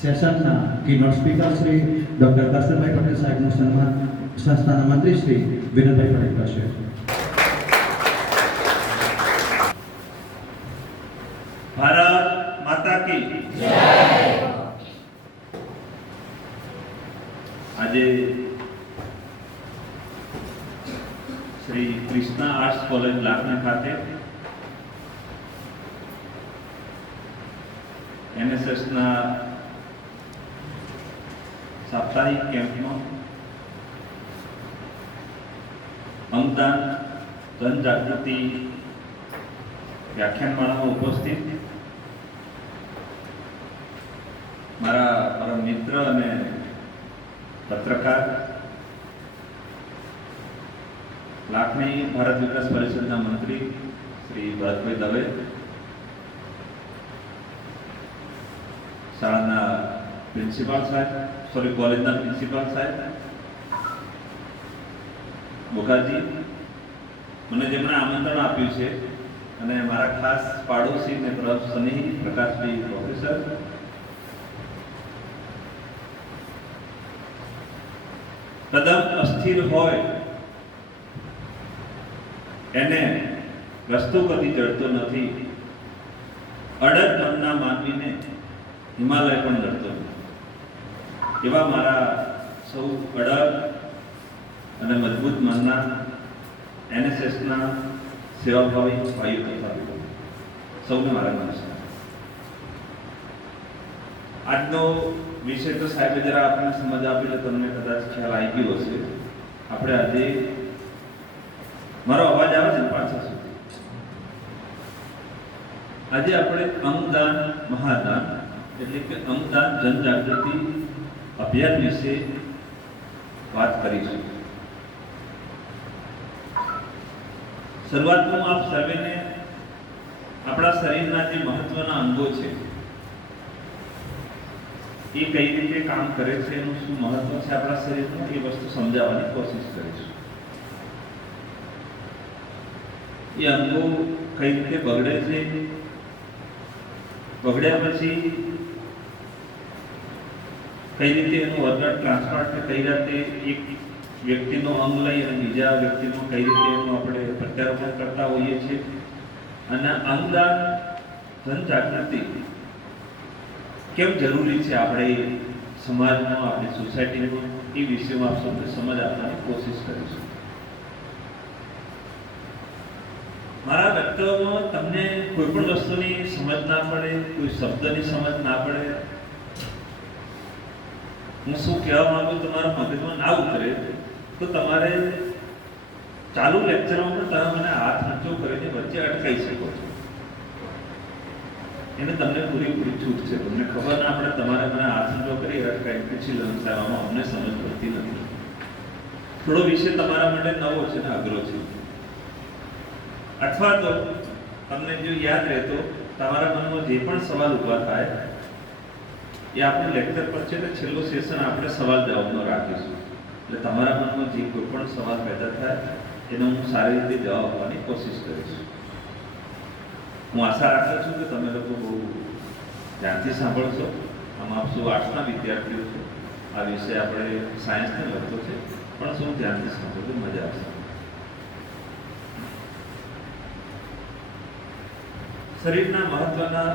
સેશનના કીનોટ speaker Shri doctor Karshanbhai Patel સાહેબનું સન્માન સંસ્થાના મંત્રી શ્રી વિનોદભાઈ પટેલ કરશે. ભારત માતા કી જય. આજે શ્રી કૃષ્ણા આર્ટ્સ કોલેજ લાખણા ખાતે એનએસએસના સાપ્તાહિક કેમ્પમાં અંગદાન જનજાગૃતિ વ્યાખ્યાનમાળામાં ઉપસ્થિત મારા પરમ મિત્ર અને પત્રકાર લાખણી ભારત વિકાસ પરિષદના મંત્રી શ્રી ભરતભાઈ દવે, શાળાના પ્રિન્સિપાલ સાહેબ, કોલેજના પ્રિન્સિપાલ સાહેબ બોકાજી, મને જેમણે આમંત્રણ આપ્યું છે, અને મારા ખાસ પાડોશી ને સ્નેહી પ્રકાશભાઈ પ્રોફેસર, કદમ અસ્થિર હોય એને રસ્તો કદી જડતો નથી, અડગ મનના માનવીને હિમાલય પણ જડતો નથી. એવા મારા સૌ અડગ અને મજબૂત મનના એનએસએસના સેવાભાવી ભાઈઓ તથા સૌને મારા નમસ્કાર. આજનો વિષય તો સાહેબે જરા આપણને સમજ આપી તો તમને કદાચ ખ્યાલ આવી ગયો હશે. આપણે આજે, મારો અવાજ આવે છે પાછા સુધી, આજે આપણે અંગદાન મહાદાન એટલે કે અંગદાન જનજાગૃતિ અભિયાન વિશે વાત કરીશું. શરૂઆતમાં આપ સર્વેને આપણા શરીરના જે મહત્વના અંગો છે એ કઈ રીતે કામ કરે છે, એનું શું મહત્વ છે આપણા શરીરનું, એ વસ્તુ સમજાવવાની કોશિશ કરીશું. એ અંગો કઈ રીતે બગડે છે, બગડ્યા પછી કઈ રીતે એનું ઓર્ગન ટ્રાન્સપ્લાન્ટ કઈ રીતે એક વ્યક્તિનો અંગ લઈ અને બીજા વ્યક્તિનો કઈ રીતે એનું આપણે પ્રત્યારોપણ કરતા હોઈએ છીએ, અને અંગદાન જનજાગૃતિ કેમ જરૂરી છે આપણે સમાજમાં, આપણી સોસાયટીમાં, એ વિષયમાં આપ સૌને સમજ આપવાની કોશિશ કરીશું. મારા વક્તવ્યમાં તમને કોઈ પણ વસ્તુની સમજ ના પડે, કોઈ શબ્દની સમજ ના પડે, હું શું કહેવા માંગુ તમારા મગજમાં ના ઉતરે, તો તમારે ચાલુ લેક્ચરમાં પણ તમે મને હાથ ઊંચો કરીને વચ્ચે અટકાઈ શકો છો. એને તમને પૂરી છૂટ છે. તમને ખબર ના પડે, તમારે મને હાથ ઊંચો કરી અટકાઈ પૂછી લંચાવવામાં અમને સમજ પડતી નથી. થોડો વિષય તમારા માટે નવો છે ને અઘરો છે, અથવા તો તમને જો યાદ રહેતો તમારા મનમાં જે પણ સવાલ ઊભા થાય એ આપણે લેક્ચર પર છે, એટલે છેલ્લો સેશન આપણે સવાલ જવાબનો રાખીશું. એટલે તમારા મનમાં જે કોઈ પણ સવાલ પેદા થાય એનો હું સારી રીતે જવાબ આપવાની કોશિશ કરીશ. હું આશા રાખું છું કે તમે લોકો બહુ ધ્યાનથી સાંભળશો. આમ આપ શું આર્ટ્સના વિદ્યાર્થીઓ છો, આ વિષય આપણે સાયન્સને લગતો છે, પણ શું ધ્યાનથી સાંભળો, મજા આવશે. શરીરના મહત્વના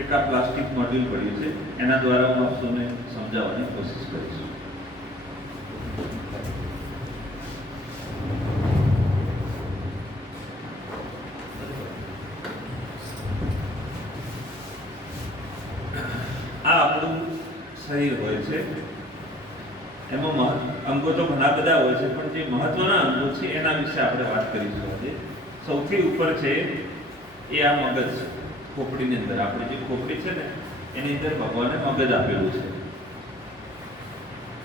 એક આ પ્લાસ્ટિક મોડ્યુલ પડ્યું છે, એના દ્વારા હું આપ સૌને સમજાવવાની કોશિશ કરીશું. શરીર હોય છે. એમાં અંગો તો ઘણા બધા હોય છે, પણ જે મહત્વના અંગો છે એના વિશે આપણે વાત કરીશું આજે. સૌથી ઉપર છે એ આ મગજ. ખોપડીની અંદર આપણી જે ખોપડી છે ને એની અંદર ભગવાને મગજ આપેલું છે.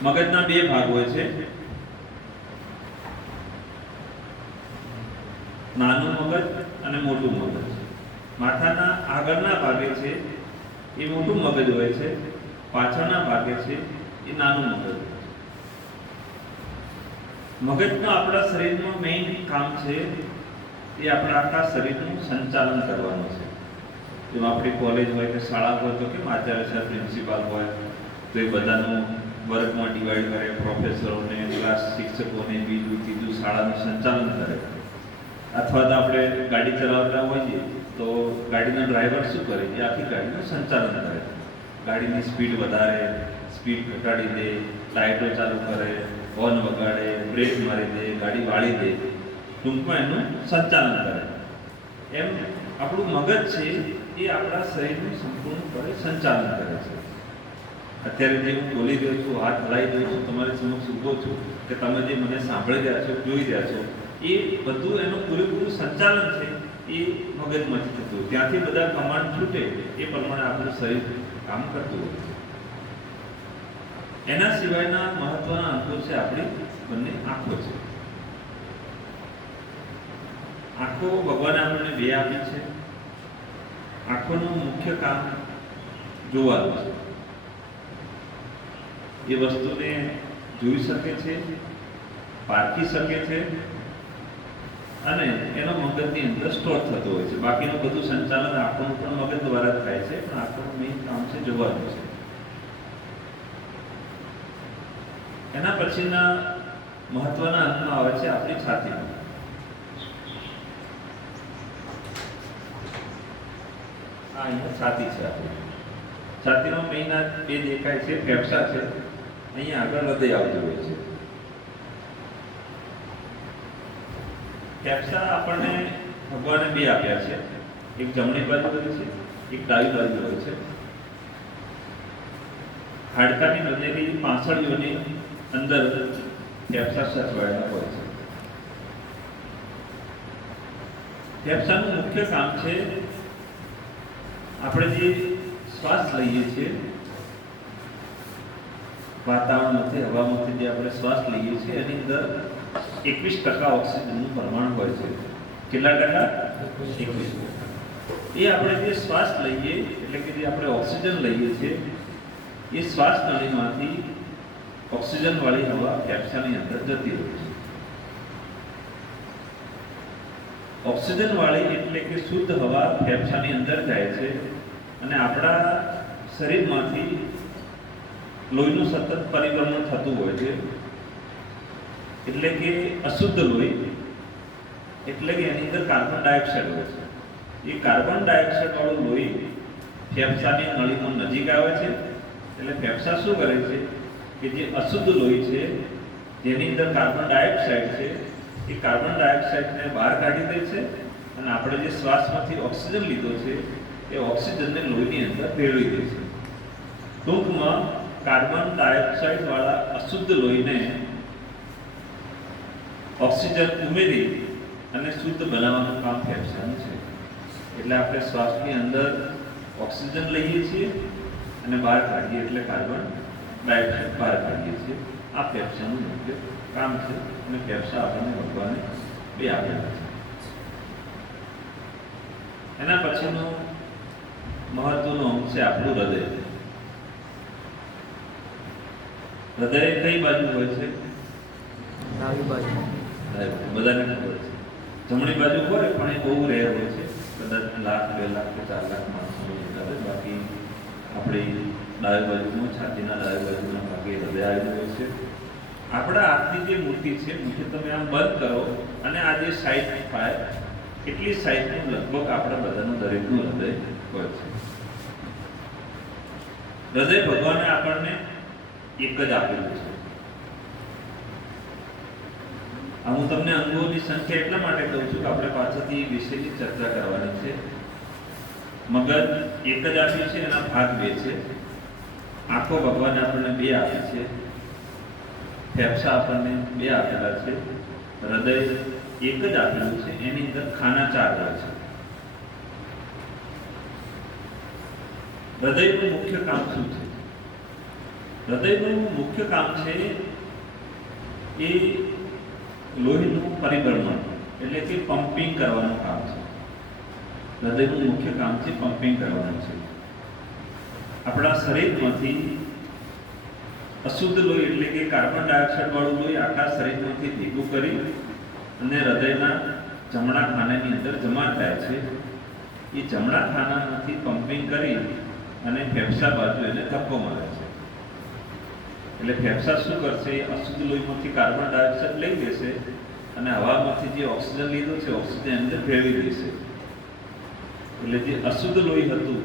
મગજના બે ભાગ હોય છે, નાનું મગજ અને મોટું મગજ. માથાના આગળના ભાગે છે એ મોટું મગજ હોય છે, પાછળના ભાગે છે એ નાનું મગજ. મગજનું આપણા શરીરમાં મેઇન કામ છે એ આપણા આખા શરીરનું સંચાલન કરવાનું છે. જેમ આપણી કોલેજ હોય કે શાળા હોય તો કેમ આચાર્ય સાહેબ પ્રિન્સિપાલ હોય તો એ બધાનું વર્ગમાં ડિવાઈડ કરે, પ્રોફેસરોને, ક્લાસ શિક્ષકોને, બીજું ત્રીજું શાળાનું સંચાલન કરે. અથવા તો આપણે ગાડી ચલાવતા હોઈએ તો ગાડીનો ડ્રાઈવર શું કરે? એ આખી ગાડીનું સંચાલન કરે. ગાડીની સ્પીડ વધારે, સ્પીડ ઘટાડી દે, લાઇટો ચાલુ કરે, હોર્ન વગાડે, બ્રેક મારી દે, ગાડી વાળી દે, ટૂંકમાં એનું સંચાલન કરે. એમ આપણું મગજ છે એ આપણા શરીરનું સંપૂર્ણપણે સંચાલન કરે છે. અત્યારે જે હું બોલી રહ્યો છું, હાથ હલાવી રહ્યો છું, તમારી સમક્ષ ઊભો છું કે તમે જે મને સાંભળી રહ્યા છો, જોઈ રહ્યા છો, એ બધું એનું પૂરેપૂરું સંચાલન છે એ મગજમાંથી થતું. ત્યાંથી બધા કમાન્ડ છૂટે એ પ્રમાણે આપણું શરીર કામ કરતું હોય છે. એના સિવાયના મહત્વના અંગો છે આપણી બંને આંખો છે. આંખો ભગવાને આપણને બે આપી છે. આંખોનું મુખ્ય કામ જોવાનું છે. એ વસ્તુને જોઈ શકે છે, પારખી શકે છે અને એનો મગજની અંદર સ્ટોર થતો હોય છે. બાકીનું બધું સંચાલન આંખોનું પણ મગજ દ્વારા થાય છે, પણ આંખોનું મેઇન કામ છે જોવાનું છે. એના પછીના મહત્વના અંગમાં આવે છે આપણી છાતીમાં. આ અહીંયા છાતી છે આપણી. છાતીમાં મેઇન આ બે દેખાય છે, ફેફસા છે. અહીંયા આગળ હૃદય આવતું હોય છે. ફેફસા આપણને ભગવાને બે આપ્યા છે. એક જમણી બાજુ હોય છે, એક ડાબી બાજુ હોય છે. હાડકાની બનેલી પાંસળીઓની અંદર ફેફસા સચવાયેલા હોય છે. ફેફસાનું મુખ્ય કામ છે આપણે જે શ્વાસ લઈએ છીએ, વાતાવરણમાંથી, હવામાંથી જે આપણે શ્વાસ લઈએ છીએ એની અંદર 21% ઓક્સિજનનું પ્રમાણ હોય છે. કેટલા ટકા? 21%. એ આપણે જે શ્વાસ લઈએ એટલે કે જે આપણે ઓક્સિજન લઈએ છીએ એ શ્વાસ નળીમાંથી ઓક્સિજન વાળી હવા ફેફસાની અંદર જતી હોય છે. ઓક્સિજન વાળી એટલે કે શુદ્ધ હવા ફેફસાની અંદર જાય છે અને આપણા શરીરમાંથી લોહીનું સતત પરિભ્રમણ થતું હોય છે. એટલે કે અશુદ્ધ લોહી એટલે કે એની અંદર કાર્બન ડાયોક્સાઇડ હોય છે. એ કાર્બન ડાયોક્સાઇડ વાળું લોહી ફેફસાની નળીમાં નજીક આવે છે. એટલે ફેફસા શું કરે છે કે જે અશુદ્ધ લોહી છે જેની અંદર કાર્બન ડાયોક્સાઇડ છે એ કાર્બન ડાયોક્સાઇડને બહાર કાઢી દે છે અને આપણે જે શ્વાસમાંથી ઓક્સિજન લીધો છે એ ઓક્સિજનને લોહીની અંદર ભેળવી દે છે. ટૂંકમાં કાર્બન ડાયોક્સાઇડ વાળા અશુદ્ધ લોહીને ઓક્સિજન ઉમેરી અને શુદ્ધ બનાવવાનું કામ ફેફસાનું છે. એટલે આપણે શ્વાસની અંદર ઓક્સિજન લઈએ છીએ અને બહાર કાઢીએ એટલે કાર્બન ડાયોક્સાઇડ બહાર કાઢીએ છીએ. આ ફેફસાનું મુખ્ય કામ છે અને ફેફસા આપણને ભગવાને બે આપેલા છે. એના પછીનું મહત્વનું અંગ છે આપણું હૃદય. હૃદય કઈ બાજુ હોય છે? ડાબી બાજુ. બધાને ખબર છે. જમણી બાજુ હોય પણ એ બહુ રેર હોય છે. કદાચ 1 લાખ, 2 લાખ કે 4 લાખ માણસો હોય. બાકી આપણી ડાબી બાજુમાં, છાતીના ડાબી બાજુના ભાગે હૃદય આવેલું હોય છે. આપણા હાથની જે મૂર્તિ છે, મૂર્તિ તમે આમ બંધ કરો અને આ જે સાઈડ થાય એટલી સાઈડનું લગભગ આપણા બધાનું દરેકનું હૃદય હોય છે. હૃદય ભગવાને આપણને એક જ આપેલું છે. હું તમને અંગોની સંખ્યા એટલા માટે કહું છું કે આપણે પાછળથી એ વિષયની ચર્ચા કરવાની છે. મગજ એક જ આપ્યું છે, એના ભાગ બે છે. આંખો ભગવાને આપણને બે આપી છે, ફેફસા આપણને બે આપેલા છે, હૃદય એક જ આપેલું છે, એની અંદર ખાના 4 હોય છે. હૃદયનું મુખ્ય કામ શું છે? હૃદયનું મુખ્ય કામ છે એ લોહીનું પરિભ્રમણ એટલે કે પમ્પિંગ કરવાનું કામ છે. હૃદયનું મુખ્ય કામ છે પમ્પિંગ કરવાનું છે. આપણા શરીરમાંથી અશુદ્ધ લોહી એટલે કે કાર્બન ડાયોક્સાઇડ વાળું લોહી આખા શરીરમાંથી ભેગું કરી અને હૃદયના જમણા ખાનાની અંદર જમા થાય છે. એ જમણા ખાનામાંથી પમ્પિંગ કરી અને ફેફસા બાજુ એને ધક્કો મારે છે. એટલે ફેફસા શું કરશે? અશુદ્ધ લોહીમાંથી કાર્બન ડાયોક્સાઇડ લઈ લેશે અને હવામાંથી જે ઓક્સિજન લીધો છે ઓક્સિજન અંદર ભેળવી દેશે. એટલે જે અશુદ્ધ લોહી હતું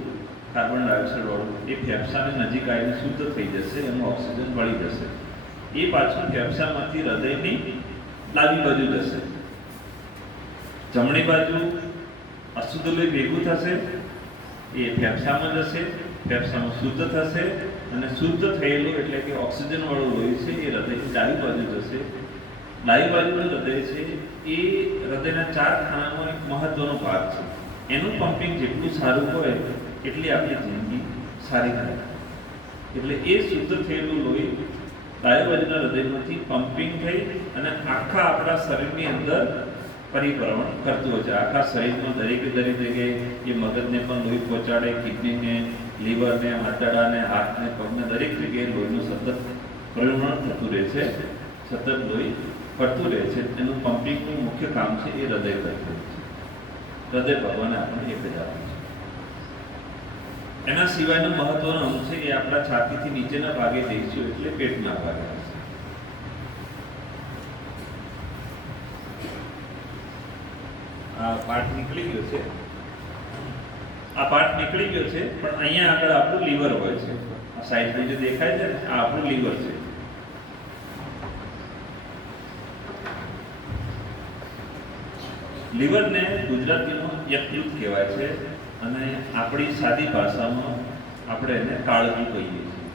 કાર્બન ડાયોક્સાઇડ વાળું એ ફેફસાની નજીક આવીને શુદ્ધ થઈ જશે, એનું ઓક્સિજન વળી જશે. એ પાછું ફેફસામાંથી હૃદયની ડાબી બાજુ જશે. જમણી બાજુ અશુદ્ધ લોહી ભેગું થશે, એ ફેફસામાં જશે, ફેફસામાં શુદ્ધ થશે અને શુદ્ધ થયેલું એટલે કે ઓક્સિજન વાળું લોહી છે એ હૃદયની ડાબી બાજુ જશે. ડાબી બાજુનું હૃદય છે એ હૃદયના 4 ખાનાનો એક મહત્વનો ભાગ છે. એનું પમ્પિંગ જેટલું સારું હોય એટલી આપણી જિંદગી સારી થાય. એટલે એ શુદ્ધ થયેલું લોહી ડાબી બાજુના હૃદયમાંથી પમ્પિંગ થઈ અને આખા આપણા શરીરની અંદર પરિભ્રમણ કરતું હોય છે. આખા શરીરમાં દરેકે દરેક જગ્યાએ એ મગજને પણ લોહી પહોંચાડે, કિડનીને, લીવરને, આંતરડાને, હાથને, પગને દરેક જગ્યાએ લોહીનું સતત પરિભ્રમણ થતું રહે છે, સતત લોહી ફરતું રહે છે. એનું પમ્પિંગનું મુખ્ય કામ છે એ હૃદય કરતું હોય છે. હૃદય ભગવાને આપણને એક જ આપ્યું છે. એના સિવાયનું મહત્વનું અંગ છે એ આપણા છાતીથી નીચેના ભાગે જઈશું એટલે પેટના ભાગે આવશે. આ પાર્ટ નીકળી ગયો છે, આ પાર્ટ નીકળી ગયો છે, પણ અહીંયા આગળ આપણું લીવર હોય છે. આ સાઈડમાં જે દેખાય છે ને આ આપણું લીવર છે. લીવરને ગુજરાતીમાં યકૃત કહેવાય છે અને આપણી સાદી ભાષામાં આપણે એને કાળજું કહીએ છીએ.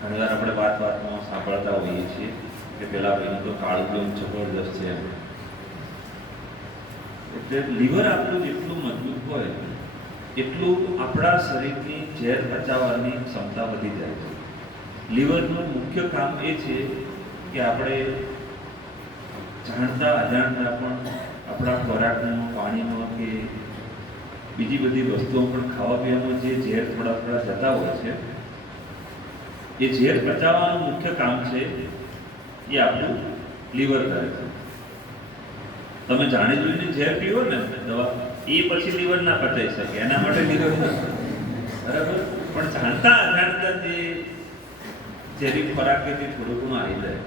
ઘણીવાર આપણે વાતમાં સાંભળતા હોઈએ છીએ કે પેલા ભાઈનું તો કાળજું જબરદસ્ત છે. એટલે લીવર આપણું જેટલું મજબૂત હોય એટલું આપણા શરીરની ઝેર પચાવવાની ક્ષમતા વધી જાય છે. લીવરનું મુખ્ય કામ એ છે કે આપણે જાણતા અજાણતા પણ આપણા ખોરાકમાં, પાણીમાં કે બીજી બધી વસ્તુઓ પણ ખાવા પીવામાં જે ઝેર થોડા થોડા જતા હોય છે એ ઝેર પચાવવાનું મુખ્ય કામ છે એ આપણું લીવર કરે છે. તમે જાણી જોઈને ઝેર પીવો ને દવા, એ પછી લીવર ના પચાવી શકે, એના માટે લીવર બરાબર. પણ જાણતા અજાણતા જે ઝેરી ખોરાક કે જે થોડું ઘણું આવી જાય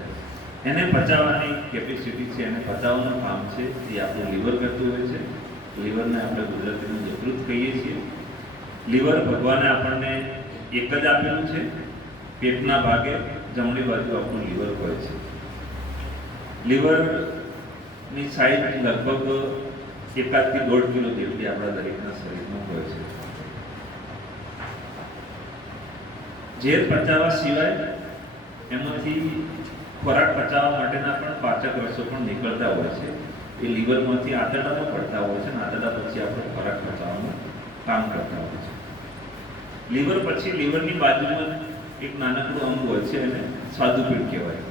એને પચાવવાની કેપેસિટી છે, એને પચાવવાનું કામ છે એ આપણું લીવર કરતું હોય છે. લીવરને આપણે ગુજરાતીમાં યકૃત કહીએ છીએ. લીવર ભગવાને આપણને એક જ આપેલું છે. પેટના ભાગે જમણી બાજુ આપણું લીવર હોય છે. લીવરની સાઈઝ લગભગ 1 થી 1.5 કિલો જેટલી આપણા દરેકના શરીરમાં હોય છે. ઝેર પચાવવા સિવાય એમાંથી ખોરાક પચાવવા માટેના પણ પાચક રસો પણ નીકળતા હોય છે. એ લીવરમાંથી આંતરડામાં પડતા હોય છે અને આંતરડા પછી આપણે ખોરાક પચાવવાનું કામ કરતા હોય છે. લીવર પછી લીવરની બાજુમાં એક નાનકડું અંગ હોય છે એને સ્વાદુપિંડ કહેવાય.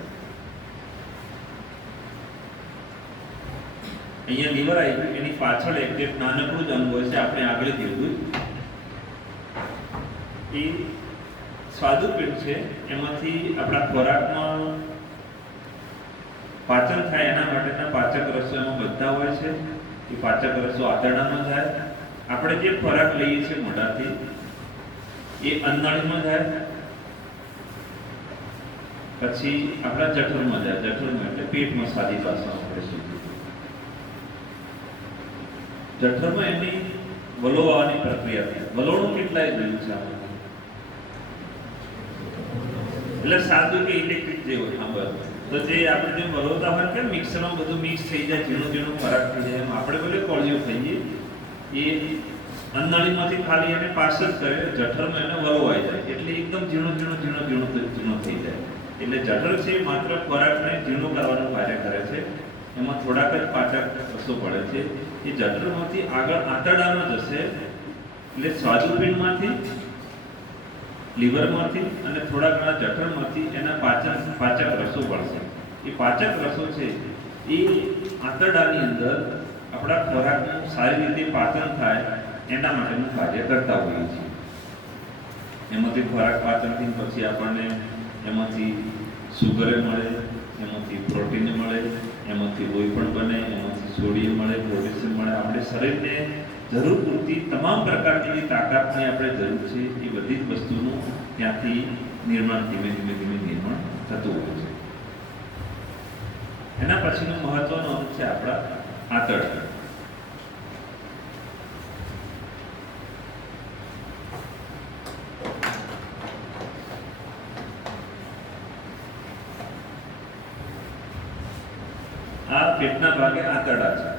અહીંયા લીવર આવી ગયું, એની પાછળ એક નાનકડું જ અંગ હોય છે, આપણે આગળ કીધું એ સ્વાદુપિંડ છે. એમાંથી આપણા ખોરાકમાં પાચન થાય એના માટેના પાચક રસો એમાં બધા હોય છે. એ પાચક રસો આંતરડામાં જાય. આપણે જે ખોરાક લઈએ છીએ મોઢાથી એ અન્નનાળીમાં જાય, પછી આપણા જઠરમાં જાય. જઠરમાં એટલે પેટમાં સાદી ભાષામાં આપણે શીખીએ. જઠરમાં એની વલોવાની પ્રક્રિયા થાય. વલોણું કેટલાય જોયું છે આપણે, એટલે સાદું કે ઇલેક્ટ્રિક જેવું. હા બસ. તો જે આપણે જેમ વલોતા હોય કે મિક્સરમાં બધું મિક્સ થઈ જાય, ઝીણું ઝીણું ખોરાક થઈ જાય, એમ આપણે ભલે કોળિયો ખાઈએ એ અંધાણીમાંથી ખાલી એને પાસ જ કરે, જઠરમાં એને વલોવાઈ જાય એટલે એકદમ ઝીણો થઈ જાય. એટલે જઠર છે એ માત્ર ખોરાકને ઝીણું કરવાનું કાર્ય કરે છે. એમાં થોડાક જ પાચક રસો પડે છે. એ જઠરમાંથી આગળ આંતરડામાં જશે એટલે સ્વાદુપિંડમાંથી, લીવરમાંથી અને થોડા ઘણા જઠરમાંથી એના પાચક રસો પડશે. એ પાચક રસો છે એ આંતરડાની અંદર આપણા ખોરાકનું સારી રીતે પાચન થાય એના માટેનું કાર્ય કરતા હોઈએ છીએ. એમાંથી ખોરાક પાચનથી પછી આપણને એમાંથી સુગર મળે, એમાંથી પ્રોટીન મળે, એમાંથી લોહી પણ બને, એમાંથી સોડિયમ મળે, પોટેશિયમ મળે. આપણે શરીરને જરૂર પૂરતી તમામ પ્રકારની જે તાકાતની આપણે જરૂર છે એ બધી જ વસ્તુનું ત્યાંથી નિર્માણ ધીમે નિર્માણ થતું હોય છે. એના પછીનું મહત્વનું અંગ છે આપણા આંતરડા. આ પેટના ભાગે આંતરડા છે.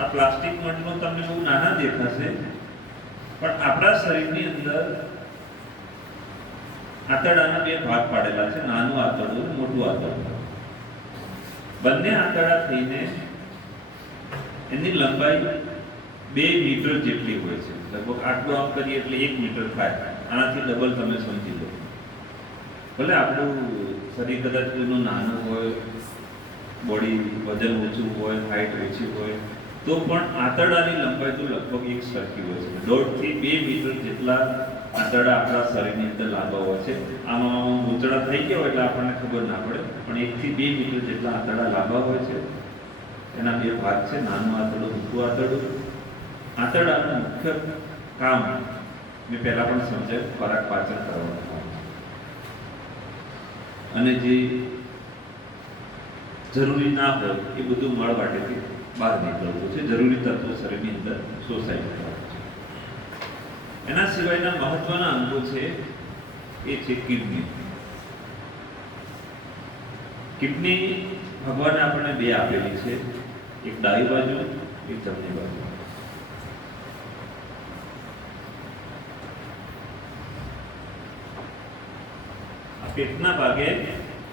આ પ્લાસ્ટિક મંડળો તમને બહુ નાના દેખાશે, પણ આપણા શરીરની અંદર આંતરડાના બે ભાગ પાડેલા છે, નાનું આંતરડું અને મોટું આંતરડું. બંને આંતરડા થઈને એની લંબાઈ 2 મીટર જેટલી હોય છે. લગભગ આટલું આમ કરીએ એટલે 1 મીટર થાય. આનાથી ડબલ તમે સમજી લો. ભલે આપણું શરીર કદાચ કોઈનું નાનું હોય, બોડી વજન ઓછું હોય, હાઈટ ઓછી હોય, તો પણ આંતરડાની લંબાઈ તો લગભગ એક સરખી હોય છે. 1.5 થી 2 મીટર જેટલા આંતરડા આપણા શરીરની અંદર લાંબા હોય છે. આમાં ઊંચડા થઈ ગયા હોય એટલે આપણને ખબર ના પડે, પણ 1 થી 2 મીટર જેટલા આંતરડા લાંબા હોય છે. એના બે ભાગ છે, નાનું આંતરડું, મોટું આંતરડું. આંતરડાનું મુખ્ય કામ મેં પહેલા પણ સમજાવ્યું, ખોરાક પાચન કરવાનું કામ છે. અને જે જરૂરી ના હોય એ બધું મળ વાટેથી બહાર નીકળવું છે. જરૂરી તત્વો શરીરની અંદર શોષાઈ જતા હોય છે. એના સિવાયના મહત્વના અંગો છે એ છે કિડની. કિડની ભગવાને આપણને બે આપેલી છે, એક ડાબી બાજુ, એક જમણી બાજુ. પેટના ભાગે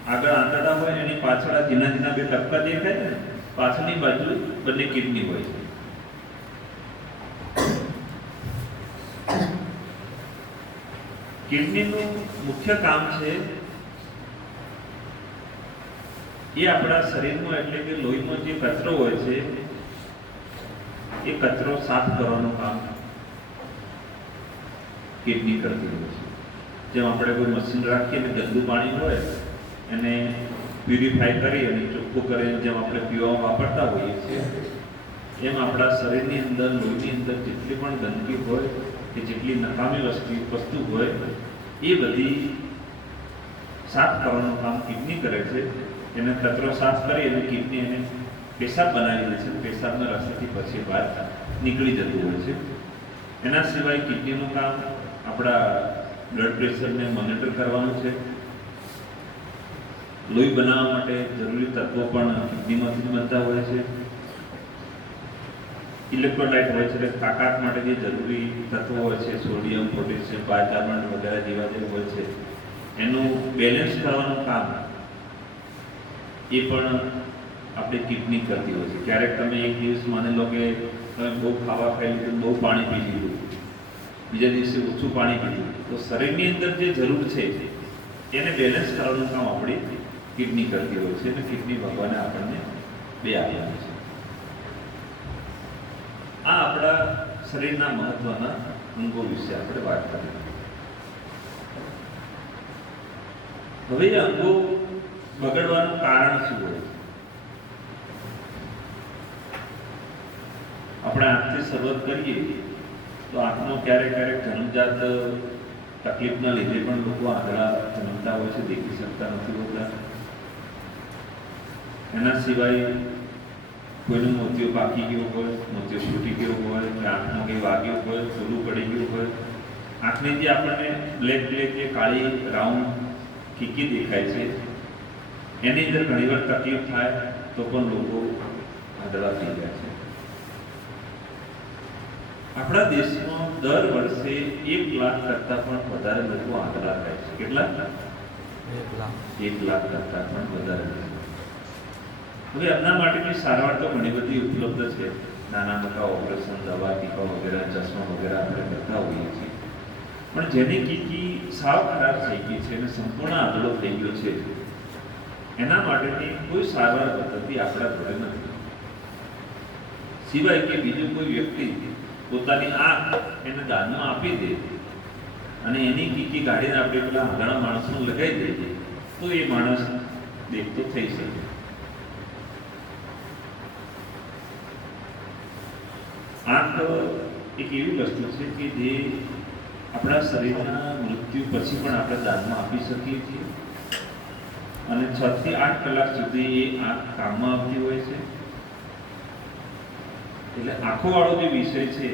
આગળ આંતરડા હોય, એની પાછળ ઝીણા બે ટપકા દેખાય ને, પાછળની બાજુ બંને કિડની હોય છે. કિડનીનું મુખ્ય કામ છે એ આપણા શરીરમાં એટલે કે લોહીમાં જે કચરો હોય છે એ કચરો સાફ કરવાનું કામ કિડની કરતી હોય છે. જેમ આપણે કોઈ મશીન રાખીએ અને ગંદુ પાણી હોય એને પ્યુરિફાય કરી અને ચોખ્ખું કરીને જેમ આપણે પીવામાં વાપરતા હોઈએ છીએ, એમ આપણા શરીરની અંદર, લોહીની અંદર જેટલી પણ ગંદકી હોય કે જેટલી નકામી વસ્તુ હોય એ બધી સાફ કરવાનું કામ કિડની કરે છે. એને કચરો સાફ કરી અને કિડની એને પેશાબ બનાવી દે છે. પેશાબના રસ્તેથી પછી બહાર નીકળી જતું હોય છે. એના સિવાય કિડનીનું કામ આપણા બ્લડ પ્રેશરને મોનિટર કરવાનું છે. લોહી બનાવવા માટે જરૂરી તત્વો પણ કિડનીમાંથી બનતા હોય છે. ઇલેક્ટ્રોલાઇટ હોય છે, એટલે તાકાત માટે જે જરૂરી તત્વો હોય છે, સોડિયમ, પોટેશિયમ, બાયકાર્બોનેટ વગેરે જેવા જે હોય છે, એનું બેલેન્સ કરવાનું કામ એ પણ આપણી કિડની કરતી હોય છે. ક્યારેક તમે એક દિવસ માની લો કે તમે બહુ ખાવા ખાઈ લીધું, બહુ પાણી પી લીધું, બીજા દિવસે ઓછું પાણી પીધું, તો શરીરની અંદર જે જરૂર છે એને બેલેન્સ કરવાનું કામ આપણી કિડની કરતી હોય છે. અને કિડની ભગવાને આપણને બે આપેલી છે. આ આપણા શરીરના મહત્વના અંગો વિશે આપણે વાત કરીએ. હવે એ અંગો બગડવાનું કારણ શું હોય? આપણે આંખથી શરૂઆત કરીએ તો આંખનો ક્યારેક જન્મજાત તકલીફના લીધે પણ લોકો આંધળા જન્મતા હોય છે, દેખી શકતા નથી હોતા. એના સિવાય કોઈનું મોતિયો પાકી ગયો હોય, મોતિયો ફૂટી ગયો હોય, કે આંખમાં કંઈ વાગ્યું હોય, ફૂલું પડી ગયું હોય, આંખની જે આપણને બ્લેક કે કાળી રાઉન્ડ કીકી દેખાય છે એની અંદર ઘણીવાર તકલીફ થાય તો પણ લોકો આંધળા થઈ જાય છે. આપણા દેશમાં દર વર્ષે 1 લાખ કરતાં પણ વધારે લોકો આંધળા થાય છે. કેટલા? 1 લાખ. 1 લાખ કરતાં પણ વધારે. હવે એમના માટેની સારવાર તો ઘણી બધી ઉપલબ્ધ છે. નાના મોટા ઓપરેશન, દવા, ટીપા વગેરે, ચશ્મા વગેરે આપણે કરતા હોઈએ છીએ. પણ જેની કીકી સાવ ખરાબ થઈ ગઈ છે અને સંપૂર્ણ આંધળો થઈ ગયો છે, એના માટેની કોઈ સારવાર પદ્ધતિ આપણા જોડે નથી. સિવાય કે બીજું કોઈ વ્યક્તિ પોતાની આંખ એને દાનમાં આપી દે અને એની કીકી કાઢીને આપણે પેલા આંધળા માણસને લગાવી દઈએ તો એ માણસ દેખતો થઈ શકે. આંખ એક એવી વસ્તુ છે કે જે આપણા શરીરના મૃત્યુ પછી પણ આપણે દાનમાં આપી શકીએ છીએ અને 6 થી 8 કલાક સુધી એ આંખ કામમાં આવતી હોય છે. એટલે આંખોવાળો જે વિષય છે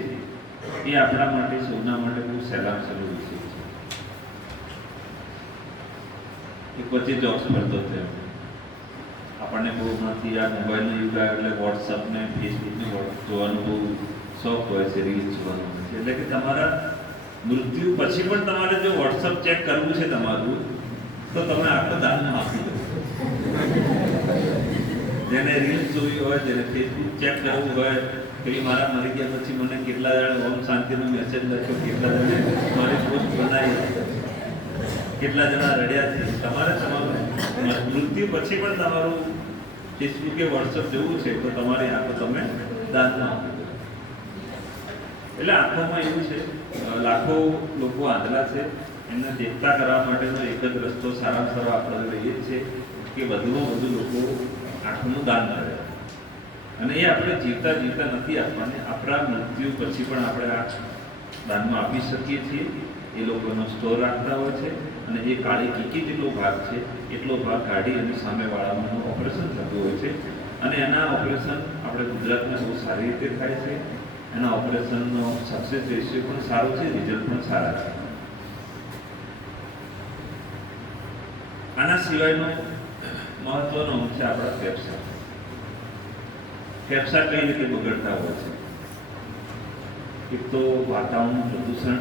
એ આપણા માટે, સૌના માટે બહુ સહેલામ સહેલો વિષય છે. એક પછી જોક્સ કરતો થયો, આપણને બહુ નથી આ મોબાઈલનો યુગ આવે એટલે વોટ્સઅપ ને ફેસબુક ને જોવાનું બહુ શોખ હોય છે, રીલ્સ જોવાનું હોય છે. એટલે કે તમારા મૃત્યુ પછી પણ તમારે જો વોટ્સઅપ ચેક કરવું છે તમારું, તો તમે આખો દાનમાં આપી દો. જેને રીલ્સ જોવી હોય, જેને ફેસબુક ચેક કરવું હોય, કે મારા મરી ગયા પછી મને કેટલા જણે ઓમ શાંતિનો મેસેજ લખ્યો, કેટલા જણે મારી પોસ્ટ બનાવી, કેટલા જણા રડ્યા છે. તમારે તમારું મૃત્યુ પછી પણ તમારું ફેસબુક કે વોટ્સઅપ જોવું છે તો તમારી આંખો તમે દાનમાં આપી દો. એટલે આંખોમાં એવું છે, લાખો લોકો આંધળા છે, એમને દેખતા કરવા માટેનો એક જ રસ્તો સારામાં સારો આપણા જોડે એ જ છે કે વધુમાં વધુ લોકો આંખનું દાન કરે. અને એ આપણે જીવતા જીવતા નથી આપવાની, આપણા મૃત્યુ પછી પણ આપણે આ દાનમાં આપી શકીએ છીએ. એ લોકોનો સ્ટોર રાખતા હોય છે અને જે કાળી કીકી જેટલો ભાગ છે એટલો ભાગ કાઢી અને સામેવાળાનું ઓપરેશન થતું હોય છે. અને એના ઓપરેશન આપણે ગુજરાતમાં બહુ સારી રીતે થાય છે. એના ઓપરેશનનો સક્સેસ રેશિયો પણ સારો છે, રિઝલ્ટ પણ સારા છે. આના સિવાયનો મહત્વનો અંગ છે આપણા ફેફસા. ફેફસા કઈ રીતે બગડતા હોય છે? એક તો વાતાવરણનું પ્રદૂષણ,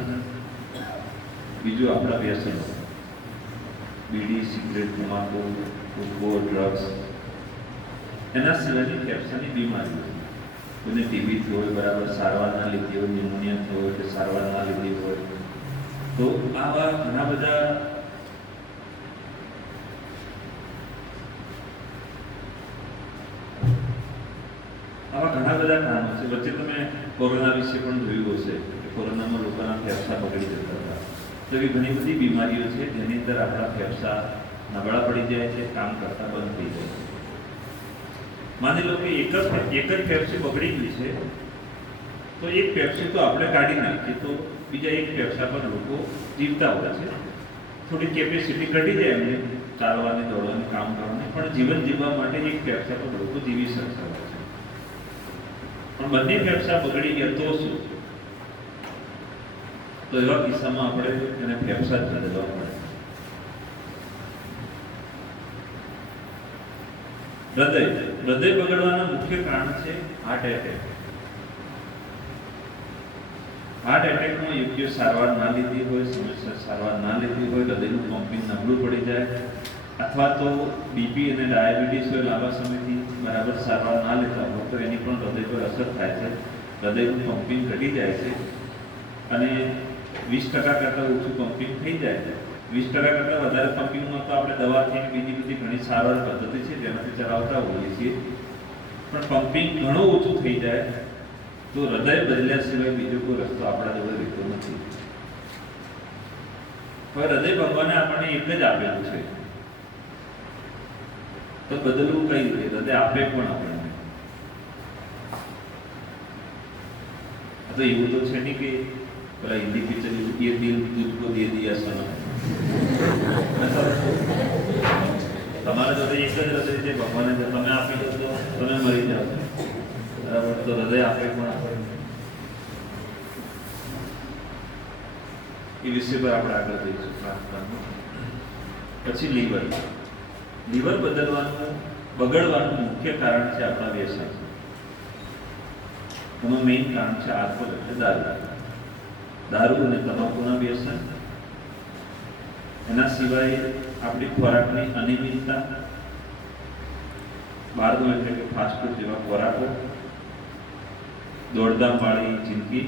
બીજું આપણા વ્યસનો, બીડી, સિગરેટ, તમાકુ, ગુટખો, ડ્રગ્સ. એના સિવાયની ફેફસાની બીમારીઓ, કોઈને ટીબી થયો હોય, બરાબર સારવાર ના લીધી હોય, ન્યુમોનિયા થયો હોય કે સારવાર ના લીધી હોય, તો આવા ઘણા બધા કારણો છે. વચ્ચે તમે કોરોના વિશે પણ જોયું હશે કે કોરોનામાં લોકોના ફેફસા બગડી જતા હતા. તો એવી ઘણી બધી બીમારીઓ છે જેની અંદર આપણા ફેફસા નબળા પડી જાય છે, કામ કરતા બંધ થઈ જાય છે. માની લો કે એક જ ફેફસું બગડી ગયું છે, તો એક ફેફસું તો આપણે કાઢી નાખીએ તો બીજા એક ફેફસા પર લોકો જીવતા હોય છે. થોડી કેપેસિટી ઘટી જાય એમને ચાલવાની, દોડવાની, કામ કરવાની, પણ જીવન જીવવા માટે એક ફેફસા પર લોકો જીવી શકતા હોય છે. પણ બંને ફેફસા બગડી ગયા તો શું? તો એવા કિસ્સામાં આપણે એને ફેફસા જ બદલવા પડે. હૃદય બગડવાના મુખ્ય કારણ છે હાર્ટ એટેક. હાર્ટ એટેકમાં યોગ્ય સારવાર ના લીધી હોય, સમયસર સારવાર ના લીધી હોય, હૃદયનું પમ્પિંગ નબળું પડી જાય, અથવા તો બીપી અને ડાયાબિટીસ હોય, લાંબા સમયથી બરાબર સારવાર ના લેતા હોય તો એની પણ હૃદય પર અસર થાય છે. હૃદયનું પમ્પિંગ ઘટી જાય છે અને 20% કરતાં ઓછું પમ્પિંગ થઈ જાય છે. 20% કરતાં વધારે પમ્પિંગમાં તો આપણે દવાથી બીજી બધી ઘણી સારવાર પદ્ધતિ છે જેનાથી ચલાવતા હોઈએ છીએ. પણ પમ્પિંગ ઘણું ઓછું થઈ જાય તો હૃદય બદલ્યા સિવાય બીજો કોઈ રસ્તો આપણા જોડે રહેતો નથી. હવે હૃદય ભગવાને આપણને એક જ આપેલું છે, તો બદલવું કઈ રીતે? હૃદય આપે પણ આપણને. તો એવું તો છે નહીં કે પેલા હિન્દી પિક્ચર એ દિલ તુજકો દે દિયા સનમ. તમારા જોડે એક જ હૃદય છે, ભગવાને તમે આપી દો તો તમે મરી જાઓ, બરાબર? તો હૃદય આપે પણ આપણને. એ વિષય પર આપણે આગળ જઈશું પ્રાર્થનામાં. પછી લીવર બગડવાનું મુખ્ય કારણ છે આપણા વ્યસન. એનું મેઇન કારણ છે આલ્કોહોલ એટલે દારૂ. દારૂ અને તમાકુના વ્યસન, એના સિવાય આપણી ખોરાકની અનિયમિતતા, બહારનું એટલે કે ફાસ્ટ ફૂડ જેવા ખોરાકો, દોડધામવાળી જિંદગી,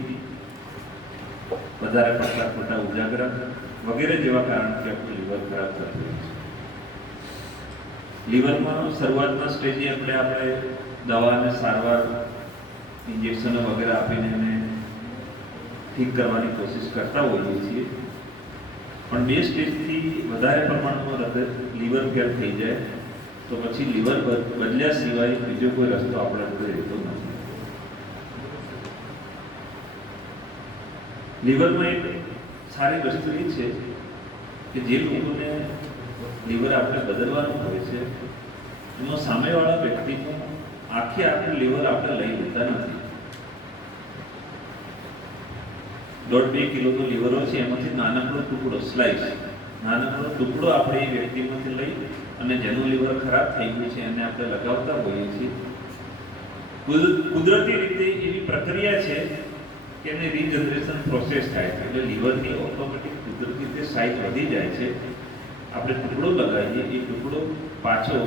વધારે પડતા ખોટા ઉજાગરા વગેરે જેવા કારણથી આપણું લીવર ખરાબ થતું હોય છે. લીવરમાં શરૂઆતના સ્ટેજે આપણે દવા અને સારવાર, ઇન્જેક્શનો વગેરે આપીને એને ઠીક કરવાની કોશિશ કરતા હોઈએ છીએ, પણ 2 સ્ટેજથી વધારે પ્રમાણમાં લીવર ફેલ થઈ જાય તો પછી લીવર બદલ્યા સિવાય બીજો કોઈ રસ્તો આપણા જોડે રહેતો નથી. લીવરમાં એક સારી વસ્તુ એ છે કે જે લોકોને લીવર આપણે બદલવાનું હોય છે એમાં સામેવાળા વ્યક્તિનું આખું લીવર આપણે લઈ લેતા નથી. 1.5-2 કિલોનો લીવર હોય છે, એમાંથી નાનકડો ટુકડો નાનકડો ટુકડો આપણે એ વ્યક્તિમાંથી લઈ અને જેનું લીવર ખરાબ થઈ ગયું છે એને આપણે લગાવતા હોઈએ છીએ. કુદરતી રીતે એવી પ્રક્રિયા છે કે એને રીજનરેશન પ્રોસેસ થાય છે, એટલે લીવરની ઓટોમેટિક કુદરતી રીતે સાઇઝ વધી જાય છે. આપણે ટુકડો લગાવીએ, એ ટુકડો પાછો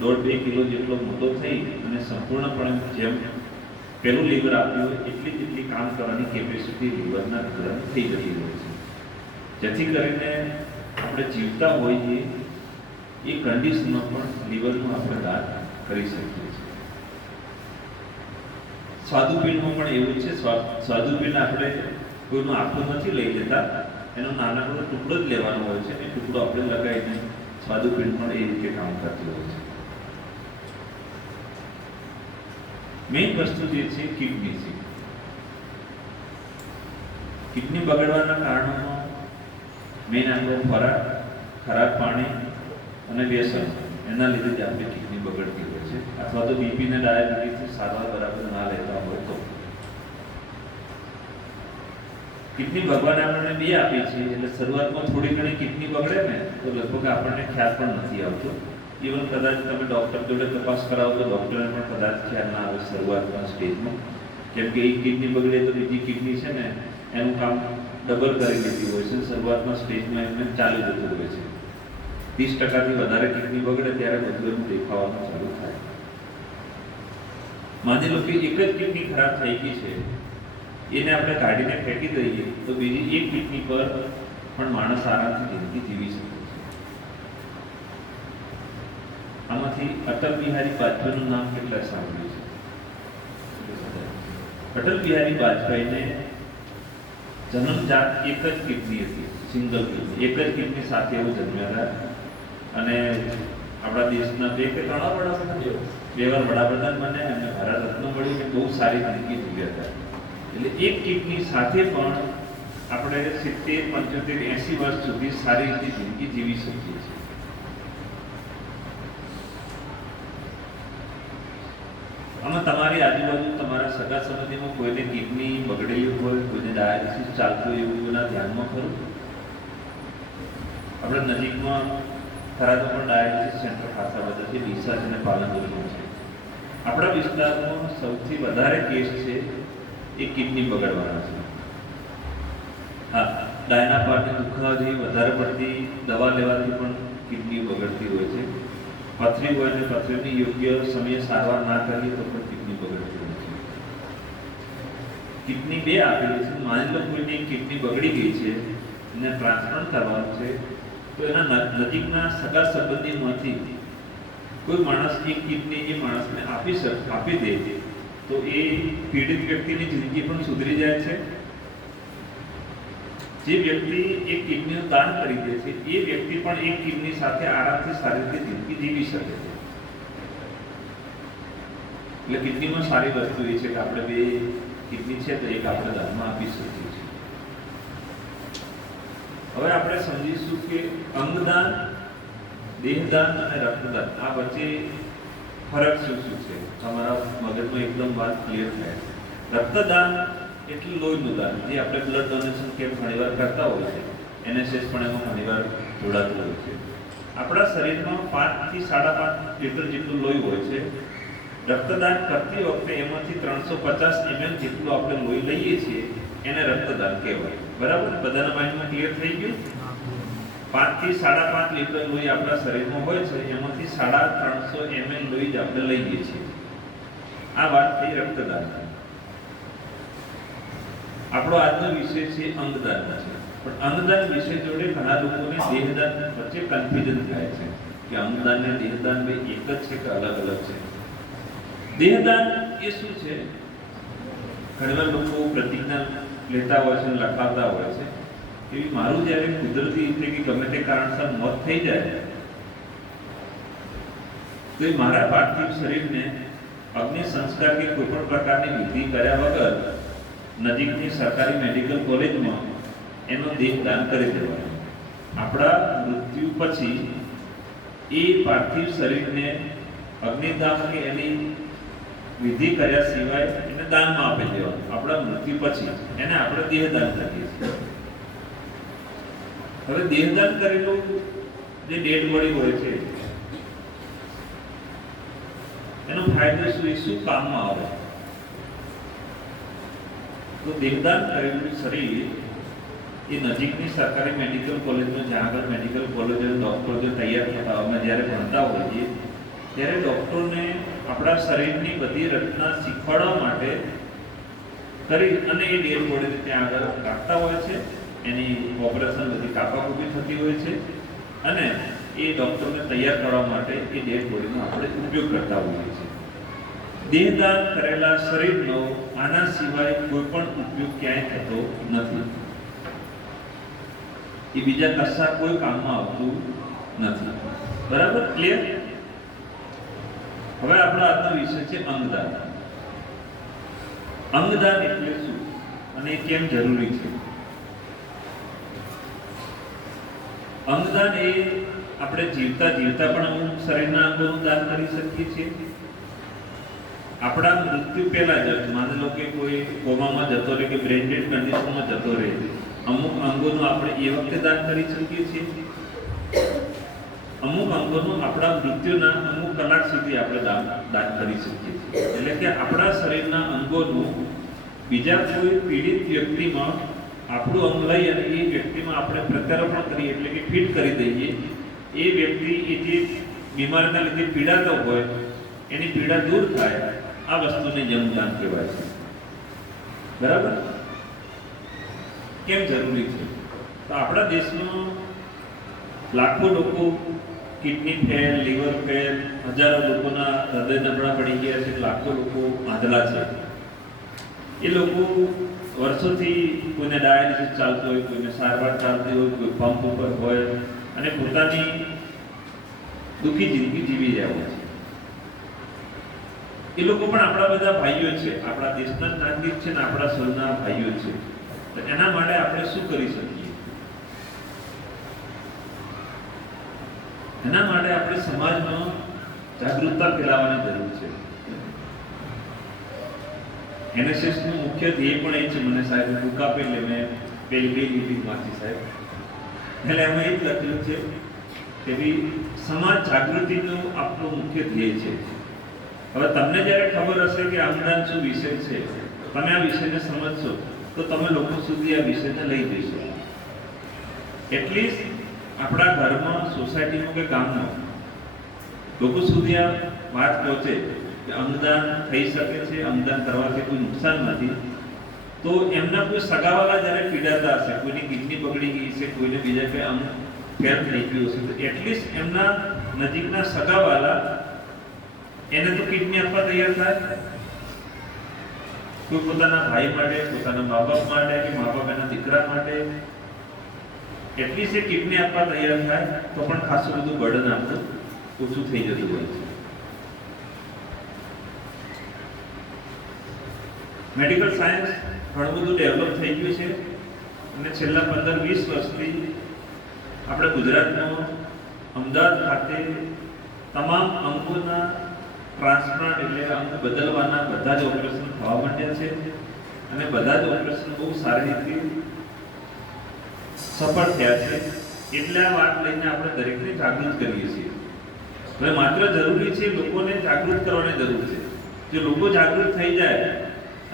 1.5-2 કિલો જેટલો મોટો થઈ અને સંપૂર્ણપણે જેમ પેલું લીવર આપ્યું હોય એટલી કામ કરવાની કેપેસિટી લીવરના ટુકડાની થઈ જતી હોય છે, જેથી કરીને આપણે જીવતા હોઈએ એ કન્ડિશનમાં પણ લીવરનું આપણે દાન કરી શકીએ છીએ. સ્વાદુપિંડમાં પણ એવું છે. સ્વાદુપિંડ આપણે કોઈનું આખું નથી લઈ લેતા, એનો નાનકડો ટુકડો જ લેવાનો હોય છે, એ ટુકડો આપણે લગાવીને સ્વાદુપિંડ પણ એ રીતે કામ કરતું હોય છે. મેઇન વસ્તુ જે છે કિડની છે. કિડની બગડવાના કારણોમાં મેઇન આપણો ખોરાક, ખરાબ પાણી અને વ્યસન, એના લીધે જ આપણી કિડની બગડતી હોય છે, અથવા તો બીપી અને ડાયાબિટીસની સારવાર બરાબર ના લેતા હોય તો. કિડની ભગવાને આપણને 2 આપી છે, એટલે શરૂઆતમાં થોડી ઘણી કિડની બગડે ને તો લગભગ આપણને ખ્યાલ પણ નથી આવતો. ઇવન કદાચ તમે ડૉક્ટર જોડે તપાસ કરાવો તો ડૉક્ટરને પણ કદાચ ખ્યાલ ના આવે શરૂઆતના સ્ટેજમાં, કેમ કે એક કિડની બગડે તો બીજી કિડની છે ને એનું કામ ડબલ કરી લેતી હોય છે. શરૂઆતના સ્ટેજમાં એમને ચાલી જતું હોય છે. 30%થી વધારે કિડની બગડે ત્યારે બધું એનું દેખાવાનું ચાલુ થાય. માની લો કે એક જ કિડની ખરાબ થઈ ગઈ છે, એને આપણે કાઢીને ફેંકી દઈએ તો બીજી એક કિડની પર પણ માણસ આરામથી જિંદગી જીવી શકે છે. આમાંથી અટલ બિહારી વાજપેયીનું નામ કેટલા સાંભળ્યું છે? અટલ બિહારી વાજપેયીને જન્મજાત એક જ કિડની હતી, સિંગલ કિડની, એક જ કિડની સાથે એવું જન્મ્યા હતા. અને આપણા દેશના 2 કે 3 વડાપ્રધાન, 2 વાર વડાપ્રધાન બન્યા, એમને ભારત રત્ન મળીને બહુ સારી જિંદગી જીવ્યા હતા. એટલે એક કિડની સાથે પણ આપણે 70, 75, 80 વર્ષ સુધી સારી રીતે જિંદગી જીવી શકીએ છીએ. આમાં તમારી આજુબાજુ તમારા સગા સંબંધીમાં કોઈને કિડની બગડેલી હોય, કોઈને ડાયાલિસિસ ચાલતું એવું એના ધ્યાનમાં ખરું? આપણે નજીકમાં થરાદમાં પણ ડાયાલિસિસ સેન્ટર ખાસા બધા છે, ડીસા અને પાલનપુરમાં છે. આપણા વિસ્તારમાં સૌથી વધારે કેસ છે એ કિડની બગડવાના છે. હા, ડાયનાપાર્ટની દુખાવા જેવી વધારે પડતી દવા લેવાથી પણ કિડની બગડતી હોય છે. પથરી હોય ને પથરીની યોગ્ય સમયે સારવાર ના કરીએ તો પણ કિડની બગડતી હોય છે. કિડની 2 આપેલી છે. માની લો કોઈની કિડની બગડી ગઈ છે, એને ટ્રાન્સપ્લાન્ટ કરવાનું છે, તો એના નજીકના સગા સંબંધીમાંથી કોઈ માણસ એક કિડની એ માણસને આપી દે તો એ પીડિત વ્યક્તિની જિંદગી પણ સુધરી જાય છે. જે વ્યક્તિ એક કિડનીનું દાન કરી દે છે એ વ્યક્તિ પણ એક કિડની સાથે આરામથી સારી રીતે જિંદગી જીવી શકે છે. એટલે કિડનીમાં સારી વસ્તુ એ છે કે આપણે 2 કિડની છે તો એક આપણે દાનમાં આપી શકીએ છીએ. હવે આપણે સમજીશું કે અંગદાન, દેહદાન અને રક્તદાન આ વચ્ચે ફરક શું છે. તમારા મગજમાં એકદમ વાત ક્લિયર થાય. રક્તદાન એટલે લોહીનું દાન, જે આપણે બ્લડ ડોનેશન કેમ્પ ઘણીવાર કરતા હોય છે, NSS પણ એમાં ઘણીવાર જોડાતું હોય છે. આપણા શરીરમાં 5 થી 5.5 લીટર જેટલું લોહી હોય છે, રક્તદાન કરતી વખતે એમાંથી 350 ml જેટલું આપણે લોહી લઈએ છીએ એને રક્તદાન કહેવાય. બરાબર? બધાના માઇન્ડમાં ક્લિયર થઈ ગયું? 5 થી 5.5 લીટર લોહી આપણા શરીરમાં હોય છે, એમાંથી 350 ml લોહી જ આપણે લઈએ છીએ. આ વાત થઈ રક્તદાન. આપણો આજનો વિષય છે અંગદાન છે. પણ અંગદાન વિષય જોડે ઘણા લોકોને દેહદાન વચ્ચે કન્ફ્યુઝન થાય છે કે અંગદાન ને દેહદાન બે એક જ છે કે અલગ અલગ છે. દેહદાન એ શું છે? ઘણીવાર લોકો પ્રતિજ્ઞા લેતા હોય છે અને લખાવતા હોય છે કે મારું જ્યારે કુદરતી રીતે કે ગમે તે કારણસર મોત થઈ જાય તો એ મારા પાર્થિવ શરીરને અગ્નિ સંસ્કાર કે કોઈ પણ પ્રકારની વિધિ કર્યા વગર નજીકની સરકારી મેડિકલ કોલેજમાં એનો દેહ દાન કરી દેવાનો. આપણા મૃત્યુ પછી એ પાર્થિવ શરીરને અગ્નિદાન કે એની વિધિ કર્યા સિવાય એને દાનમાં આપી દેવાનું. આપણા મૃત્યુ પછી એને આપણે દેહદાન કરીએ છીએ. હવે દેહદાન કરેલું જે ડેડ બોડી હોય છે એનો ફાયદો શું? એ શું કામમાં આવે? તો દેહદાન કરેલું શરીર એ નજીકની સરકારી મેડિકલ કોલેજમાં, જ્યાં આગળ મેડિકલ કોલેજો ડૉક્ટર જો તૈયાર થતા અમે જ્યારે ભણતા હોઈએ ત્યારે ડૉક્ટરને આપણા શરીરની બધી રચના શીખવાડવા માટે કરી અને એ ડેડ બોડીને ત્યાં આગળ રાખતા હોય છે. એની ઓપરેશન બધી કાપાકૂપી થતી હોય છે અને એ ડૉક્ટરને તૈયાર કરવા માટે એ ડેડ બોડીનો આપણે ઉપયોગ કરતા હોઈએ છીએ. દેહદાન કરેલા શરીરનો આના સિવાય કોઈ પણ ઉપયોગ ક્યાંય થતો નથી. એ બીજા કશા કોઈ કામમાં આવતું નથી. બરાબર? ક્લિયર? હવે આપણો આજનો વિષય છે અંગદાન. અંગદાન એટલે શું અને એ કેમ જરૂરી છે? અંગદાન એ આપણે જીવતા પણ અમુક શરીરના અંગોનું દાન કરી શકીએ છીએ. આપણા મૃત્યુ પહેલા જ માની લો કે કોઈ કોમામાં જતો રહે કે બ્રેન ડેડ કન્ડિશનમાં જતો રહે, અમુક અંગોનું આપણે એ વખતે દાન કરી શકીએ છીએ. અમુક અંગોનું આપણા મૃત્યુના અમુક કલાક સુધી આપણે દાન કરી શકીએ છીએ. એટલે કે આપણા શરીરના અંગોનું બીજા કોઈ પીડિત વ્યક્તિમાં આપણું અંગ લઈ અને એ વ્યક્તિમાં આપણે પ્રત્યારોપણ કરીએ, એટલે કે ફિટ કરી દઈએ. એ વ્યક્તિ એ જે બીમારીના લીધે પીડાતો હોય એની પીડા દૂર થાય. આ વસ્તુને જન્મદાન કહેવાય છે. બરાબર? કેમ જરૂરી છે? તો આપણા દેશમાં લાખો લોકો કિડની ફેલ, લીવર ફેલ, હજારો લોકોના હૃદય નબળા પડી ગયા છે, લાખો લોકો આંધળા છે. એ લોકો વર્ષોથી કોઈને ડાયાલિસિસ ચાલતો હોય, કોઈને સારવાર ચાલતી હોય, કોઈ પંપ ઉપર હોય અને પોતાની દુઃખી જિંદગી જીવી રહ્યા હોય છે. એ લોકો પણ આપણા બધા ભાઈઓ છે, આપણા દેશના નાગરિક છે ને આપણા સૌના ભાઈઓ છે. તો એના માટે આપણે શું કરી શકીએ? એના માટે આપણે સમાજમાં જાગૃતતા ફેલાવવાની જરૂર છે. NSS નું મુખ્ય ધ્યેય પણ એ છે. મને સાહેબ બુક આપેલી મેં પેલી બે મીટિંગ વાંચી સાહેબ, એટલે એમાં એ જ લખ્યું છે કે ભાઈ સમાજ જાગૃતિનું આપણું મુખ્ય ધ્યેય છે. હવે તમને જ્યારે ખબર હશે કે અંગદાન શું વિષય છે, તમે આ વિષયને સમજશો તો તમે લોકો સુધી આ વિષયને લઈ જશો. એટલીસ્ટ આપણા ઘરમાં, સોસાયટીમાં કે ગામમાં લોકો સુધી આ વાત પહોંચે કે અંગદાન થઈ શકે છે, અંગદાન કરવાથી કોઈ નુકસાન નથી. તો એમના કોઈ સગાવાલા જ્યારે પીડાતા હશે, કોઈની કિડની બગડી ગઈ છે, કોઈને બીજા કંઈ અંગ ફેલ થઈ ગયું હશે, તો એટલીસ્ટ એમના નજીકના સગાવાલા એને તો કિડની આપવા તૈયાર થાય. કોઈ પોતાના ભાઈ માટે, પોતાના મા બાપ માટે કે મા બાપ એના દીકરા માટે એટલીસ્ટ એ કિડની આપવા તૈયાર થાય તો પણ ખાસું બધું બર્ડન આપણું ઓછું થઈ જતું હોય છે. મેડિકલ સાયન્સ ઘણું બધું ડેવલપ થઈ ગયું છે અને છેલ્લા 15-20 વર્ષથી આપણે ગુજરાતમાં અમદાવાદ ખાતે તમામ અંગોના ટ્રાન્સપ્લાન્ટ એટલે અંગ બદલવાના બધા જ ઓપરેશન થવા માંડ્યા છે અને બધા જ ઓપરેશન બહુ સારી રીતે સફળ થયા છે. એટલે આ વાત લઈને આપણે દરેકને જાગૃત કરીએ છીએ. હવે માત્ર જરૂરી છે લોકોને જાગૃત કરવાની જરૂર છે. જો લોકો જાગૃત થઈ જાય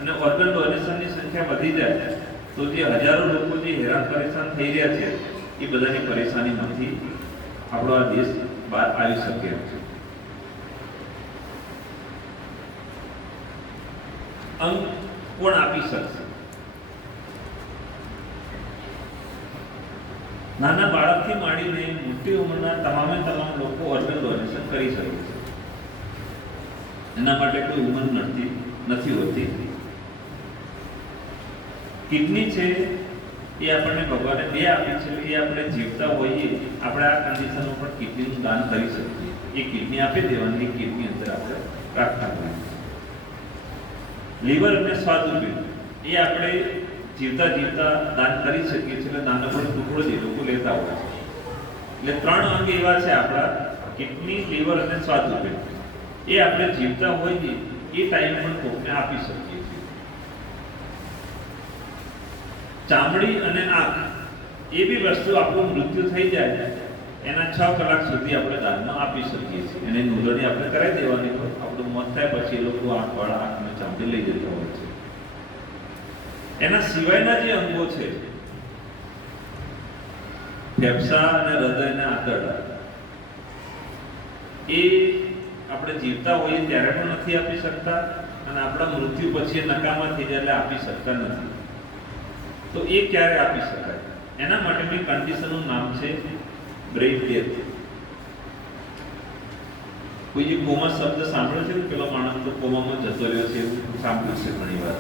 અને ઓર્ગન ડોનેશનની સંખ્યા વધી જાય તો જે હજારો લોકો જે હેરાન પરેશાન થઈ રહ્યા છે એ બધાની પરેશાનીમાંથી આપણો આ દેશ બહાર આવી શકે એમ છે. અંગ કોણ આપી શકશે? નાના બાળકથી માંડીને મોટી ઉંમરના તમામ લોકો ઓર્ગન ડોનેશન કરી શકે છે. એના માટે કોઈ ઉંમર નથી હોતી. કિડની છે એ આપણને ભગવાને 2 આપી છે. એ આપણે જીવતા હોઈએ આપણે આ કન્ડિશનો પર કિડનીનું દાન કરી શકીએ. એ કિડની આપી દેવાની, કિડની અંદર આપણે રાખતા હોઈએ. લીવર અને સ્વાદુપિંડ એ આપણે જીવતા દાન કરી શકીએ છીએ. એટલે નાનો ટુકડો જે લોકો લેતા હોય છે. એટલે 3 અંગ એવા છે આપણા: કિડની, લીવર અને સ્વાદુપિંડ. એ આપણે જીવતા હોઈએ એ ટાઈમ પણ કોઈને આપી શકીએ છીએ. ચામડી અને આંખ એ બી વસ્તુ આપણું મૃત્યુ થઈ જાય એના 6 કલાક સુધી આપણે દાનમાં આપી શકીએ છીએ. એને નોંધણી આપણે કરાવી દેવાની હોય. આપણું મોત થાય પછી એ લોકો આંખવાળા આંખને ચામડી લઈ જતા હોય છે. એના સિવાયના જે અંગો છે, ફેફસા અને હૃદયના આંતરડા, એ આપણે જીવતા હોઈએ ત્યારે પણ નથી આપી શકતા અને આપણા મૃત્યુ પછી નકામા થઈ જાય એટલે આપી શકતા નથી. તો એ ક્યારે આપી શકાય? એના માટેની કન્ડિશનનું નામ છે બ્રેઇન ડેથ. કોઈ જે કોમા શબ્દ સાંભળ્યો છે કે પેલો માણસ તો કોમામાં જતો રહ્યો છે એવું સાંભળ્યું છે ઘણી વાર.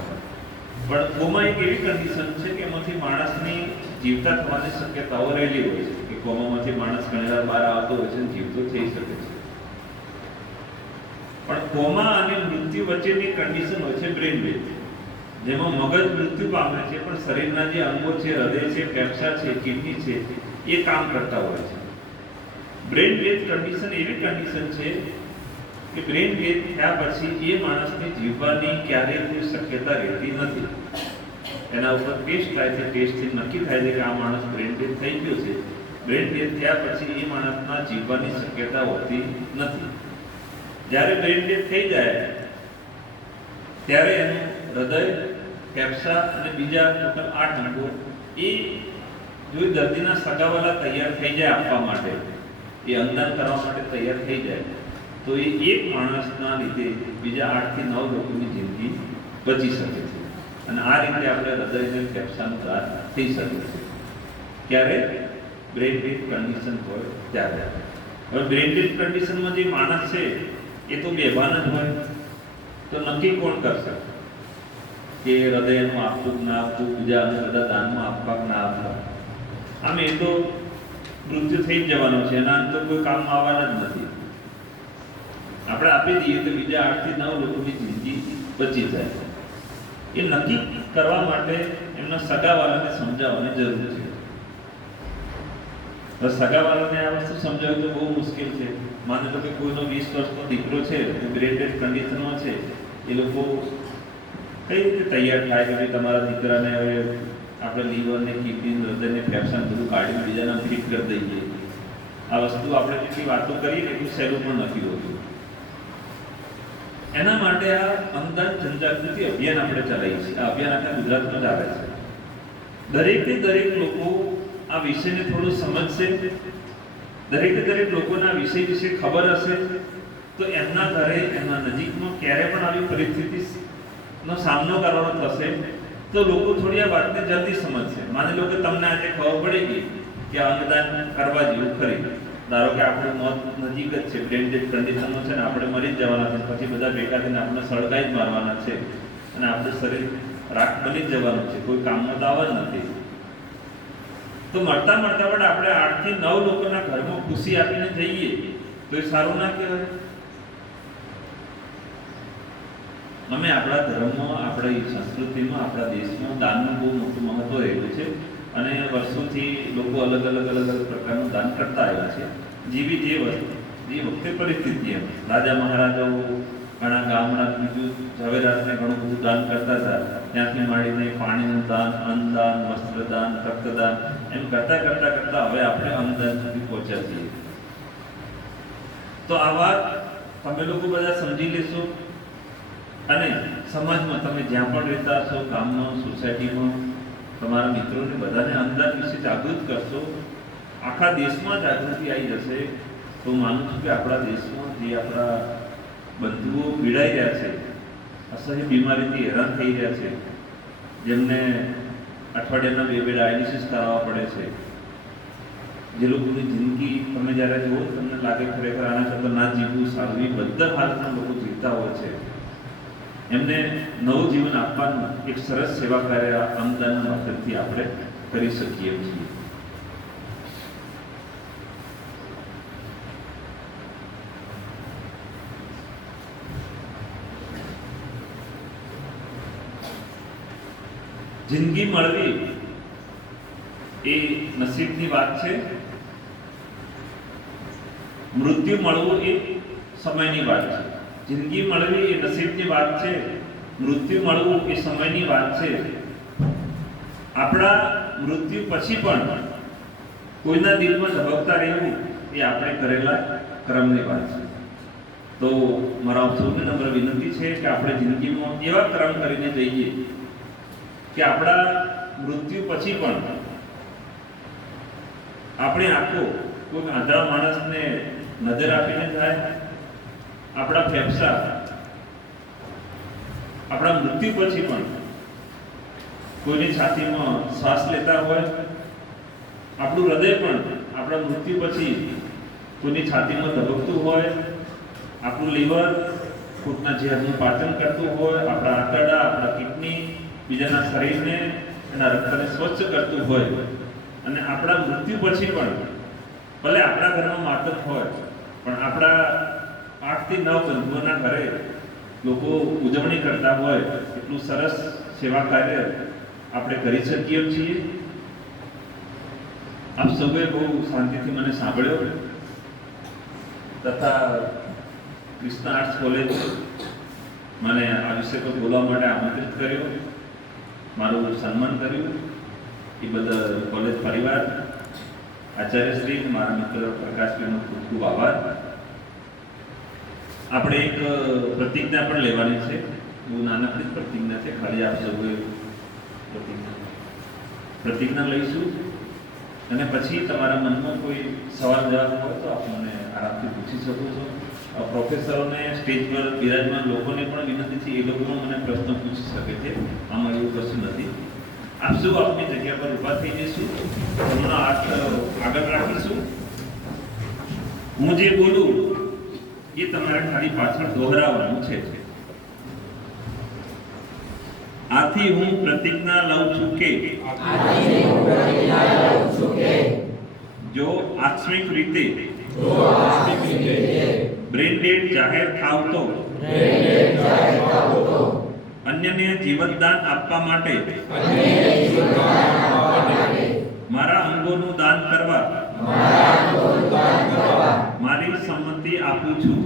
પણ કોમા એક એવી કન્ડિશન છે કે એમાંથી માણસની જીવતા થવાની શક્યતાઓ રહેલી હોય છે. કે કોમામાંથી માણસ ઘણી વાર બહાર આવતો હોય છે અને જીવતો થઈ શકે છે. પણ કોમા અને મૃત્યુ વચ્ચેની કન્ડિશન હોય છે બ્રેઇન ડેથ, જેમાં મગજ મૃત્યુ પામે છે પણ શરીરના જે અંગો છે, હૃદય છે, ફેફસા છે, કિડની છે, એ કામ કરતા હોય છે. બ્રેઇન ડેથ કન્ડિશન એવી કન્ડિશન છે કે બ્રેઇન ડેથ થયા પછી એ માણસની જીવવાની ક્યારેય કોઈ શક્યતા રહેતી નથી. એના ઉપર ટેસ્ટ થાય છે. ટેસ્ટથી નક્કી થાય છે કે આ માણસ બ્રેઇન ડેથ થઈ ગયો છે. બ્રેઇન ડેથ થયા પછી એ માણસના જીવવાની શક્યતા હોતી નથી. જ્યારે બ્રેઇન ડેથ થઈ જાય ત્યારે એનું હૃદય, ફેફસા અને બીજા ટોટલ 8 અંગો એ જો દર્દીના સગાવાલા તૈયાર થઈ જાય આપવા માટે, એ અંગદાન કરવા માટે તૈયાર થઈ જાય તો એ એક માણસના લીધે બીજા 8 થી 9 લોકોની જિંદગી બચી શકે છે. અને આ રીતે આપણે હૃદય અને ફેફસાનું દાન થઈ શકે છે. ક્યારે? બ્રેઇન ડેથ કન્ડિશન હોય ત્યારે. હવે બ્રેઇન ડેથ કન્ડિશનમાં જે માણસ છે એ તો બેભાન જ હોય. તો નક્કી કોણ કરશે કે હૃદયનું આપવું ના આપવું, બીજા અને બધા દાનમાં આપવા ના આપવા? આમ એ તો મૃત્યુ થઈ જ જવાનું છે. એના તો કોઈ કામમાં આવવાના જ નથી. આપણે આપી દઈએ તો બીજા 8 થી 9 લોકોની જિંદગી બચી જાય. એ નક્કી કરવા માટે એમના સગાવાળાને સમજાવવાની જરૂર છે. તો સગાવાળાને આ વસ્તુ સમજાવવી તો બહુ મુશ્કેલ છે. માની લો કે કોઈનો 20 વર્ષનો દીકરો છે, બ્રેઇન ડેથ કન્ડિશનમાં છે, એ લોકો કઈ રીતે તૈયાર થાય કે ભાઈ તમારા દીકરાને હવે આપણે લીવરને, કિડની, હૃદયને, ફેફસાને બધું કાઢીને બીજાના ફિટ કરી દઈએ? આ વસ્તુ આપણે જેટલી વાતો કરીએ એટલું સહેલું પણ નથી હોતું. એના માટે આ અંગદાન જનજાગૃતિ અભિયાન આપણે ચલાવીએ છીએ. આ અભિયાન આખા ગુજરાતમાં જ આવે છે. દરેક લોકો આ વિષયને થોડું સમજશે, દરેક લોકોના વિષય વિશે ખબર હશે તો એમના ઘરે, એમના નજીકમાં ક્યારે પણ આવી પરિસ્થિતિનો સામનો કરવાનો થશે તો લોકો થોડી આ વાતને જલ્દી સમજશે. માની લો કે તમને આજે ખબર પડી ગઈ કે અંગદાન કરવા જેવું ખરી. ધારો કે આપણું મોત નજીક જ છે, બ્રેઇન ડેથ કન્ડિશનમાં છે ને આપણે મરી જ જવાના છે, પછી બધા ભેગા થઈને આપણે સળગાઈ જ મારવાના છે અને આપણું શરીર રાખ બની જ જવાનું છે, કોઈ કામમાં તો આવવા જ નથી. તો મળતા પણ આપણે 8 થી 9 લોકોના ઘરમાં ખુશી આપીને જઈએ તો એ સારું ના કહેવાય? અમે આપણા ધર્મમાં, આપણી સંસ્કૃતિમાં, આપણા દેશમાં દાનનું બહુ મોટું મહત્વ રહેલું છે અને વર્ષોથી લોકો અલગ અલગ પ્રકારનું દાન કરતા આવ્યા છે. જેવી જે વખતે પરિસ્થિતિ એમ રાજા મહારાજાઓ ઘણા ગામડા બીજું ઝવેરાતને ઘણું બધું દાન કરતા હતા. ત્યાંથી માંડીને પાણીનું દાન, અન્નદાન, વસ્ત્રદાન, રક્તદાન, એમ કરતા હવે આપણે અંગદાન સુધી પહોંચ્યા છીએ. તો આ વાત તમે લોકો બધા સમજી લેશો અને સમાજમાં તમે જ્યાં પણ રહેતા હશો, ગામમાં, સોસાયટીમાં, તમારા મિત્રોને બધાને અંદાજ વિશે જાગૃત કરશો, આખા દેશમાં જાગૃતિ આવી જશે. તો હું માનું છું કે આપણા દેશમાં જે આપણા બંધુઓ પીડાઈ રહ્યા છે, અસહ્ય બીમારીથી હેરાન થઈ રહ્યા છે, જેમને અઠવાડિયાના 2 ડાયાલિસિસ કરાવવા પડે છે, જે લોકોની જિંદગી તમે જ્યારે જુઓ તમને લાગે ખરેખર આના કરતાં ના જીવવું સારું, એ બધા હાલતના લોકો જીવતા હોય છે. એમને નવું જીવન આપવાનું એક સરસ સેવા કાર્ય અંગદાનના માધ્યમથી આપણે કરી શકીએ છીએ. જિંદગી મળવી એ નસીબની વાત છે, મૃત્યુ મળવું એ સમયની વાત છે. જિંદગી મળવી એ નસીબની વાત છે, મૃત્યુ મળવું એ સમયની વાત છે. આપણા મૃત્યુ પછી પણ કોઈના દિલમાં ધબકતા રહેવું એ આપણે કરેલા કર્મની વાત છે. તો મારા સૌને નમ્ર વિનંતી છે કે આપણે જિંદગીમાં એવા કર્મ કરીને જઈએ કે આપણા મૃત્યુ પછી પણ આપણી આંખો કોઈ આંધળા માણસને નજર આપીને જાય, આપણા ફેફસા આપણા મૃત્યુ પછી પણ કોઈની છાતીમાં શ્વાસ લેતા હોય, આપણું હૃદય પણ આપણા મૃત્યુ પછી કોઈની છાતીમાં ધબકતું હોય, આપણું લીવર ખોટના ઝેરનું પાચન કરતું હોય, આપણા આંતરડા, આપણા કિડની બીજાના શરીરને એના રક્તને સ્વચ્છ કરતું હોય, અને આપણા મૃત્યુ પછી પણ ભલે આપણા ઘરમાં માતમ હોય પણ આપણા 8 થી 9 બંધુઓના ઘરે લોકો ઉજવણી કરતા હોય એટલું સરસ સેવા કાર્ય આપણે કરી શકીએ છીએ. આપ સૌએ બહુ શાંતિથી મને સાંભળ્યો તથા કૃષ્ણ આર્ટ્સ કોલેજ મને આ વિષય પર બોલવા માટે આમંત્રિત કર્યો, મારું સન્માન કર્યું, એ બદલ કોલેજ પરિવાર, આચાર્યશ્રી, મારા મિત્ર પ્રકાશભાઈનો ખૂબ ખૂબ આભાર. આપણે એક પ્રતિજ્ઞા પણ લેવાની છે, બહુ નાનકડી પ્રતિજ્ઞા છે, ખાલી આપ સૌએ પ્રતિજ્ઞા લઈશું અને પછી તમારા મનમાં કોઈ સવાલ જવાબ હોય તો આપ મને આરામથી પૂછી શકો છો. પ્રોફેસરોને, સ્ટેજ પર બિરાજમાન લોકોને પણ વિનંતી છે, એ લોકો મને પ્રશ્ન પૂછી શકે છે, આમાં એવું કશું નથી. આપ સૌ આપની જગ્યા પર ઊભા થઈ જઈશું, તમારો હાથ આગળ રાખીશું. હું જે બોલું એ તમારે ખાલી પાછળ દોહરાવવાનું છે. આથી હું પ્રતિજ્ઞા લઉં છું કે જો આકસ્મિક રીતે બ્રેન ડેડ જાહેર થાવ તો અન્યને જીવનદાન આપવા માટે મારા અંગોનું દાન કરવા મારી સંમતિ આપું છું.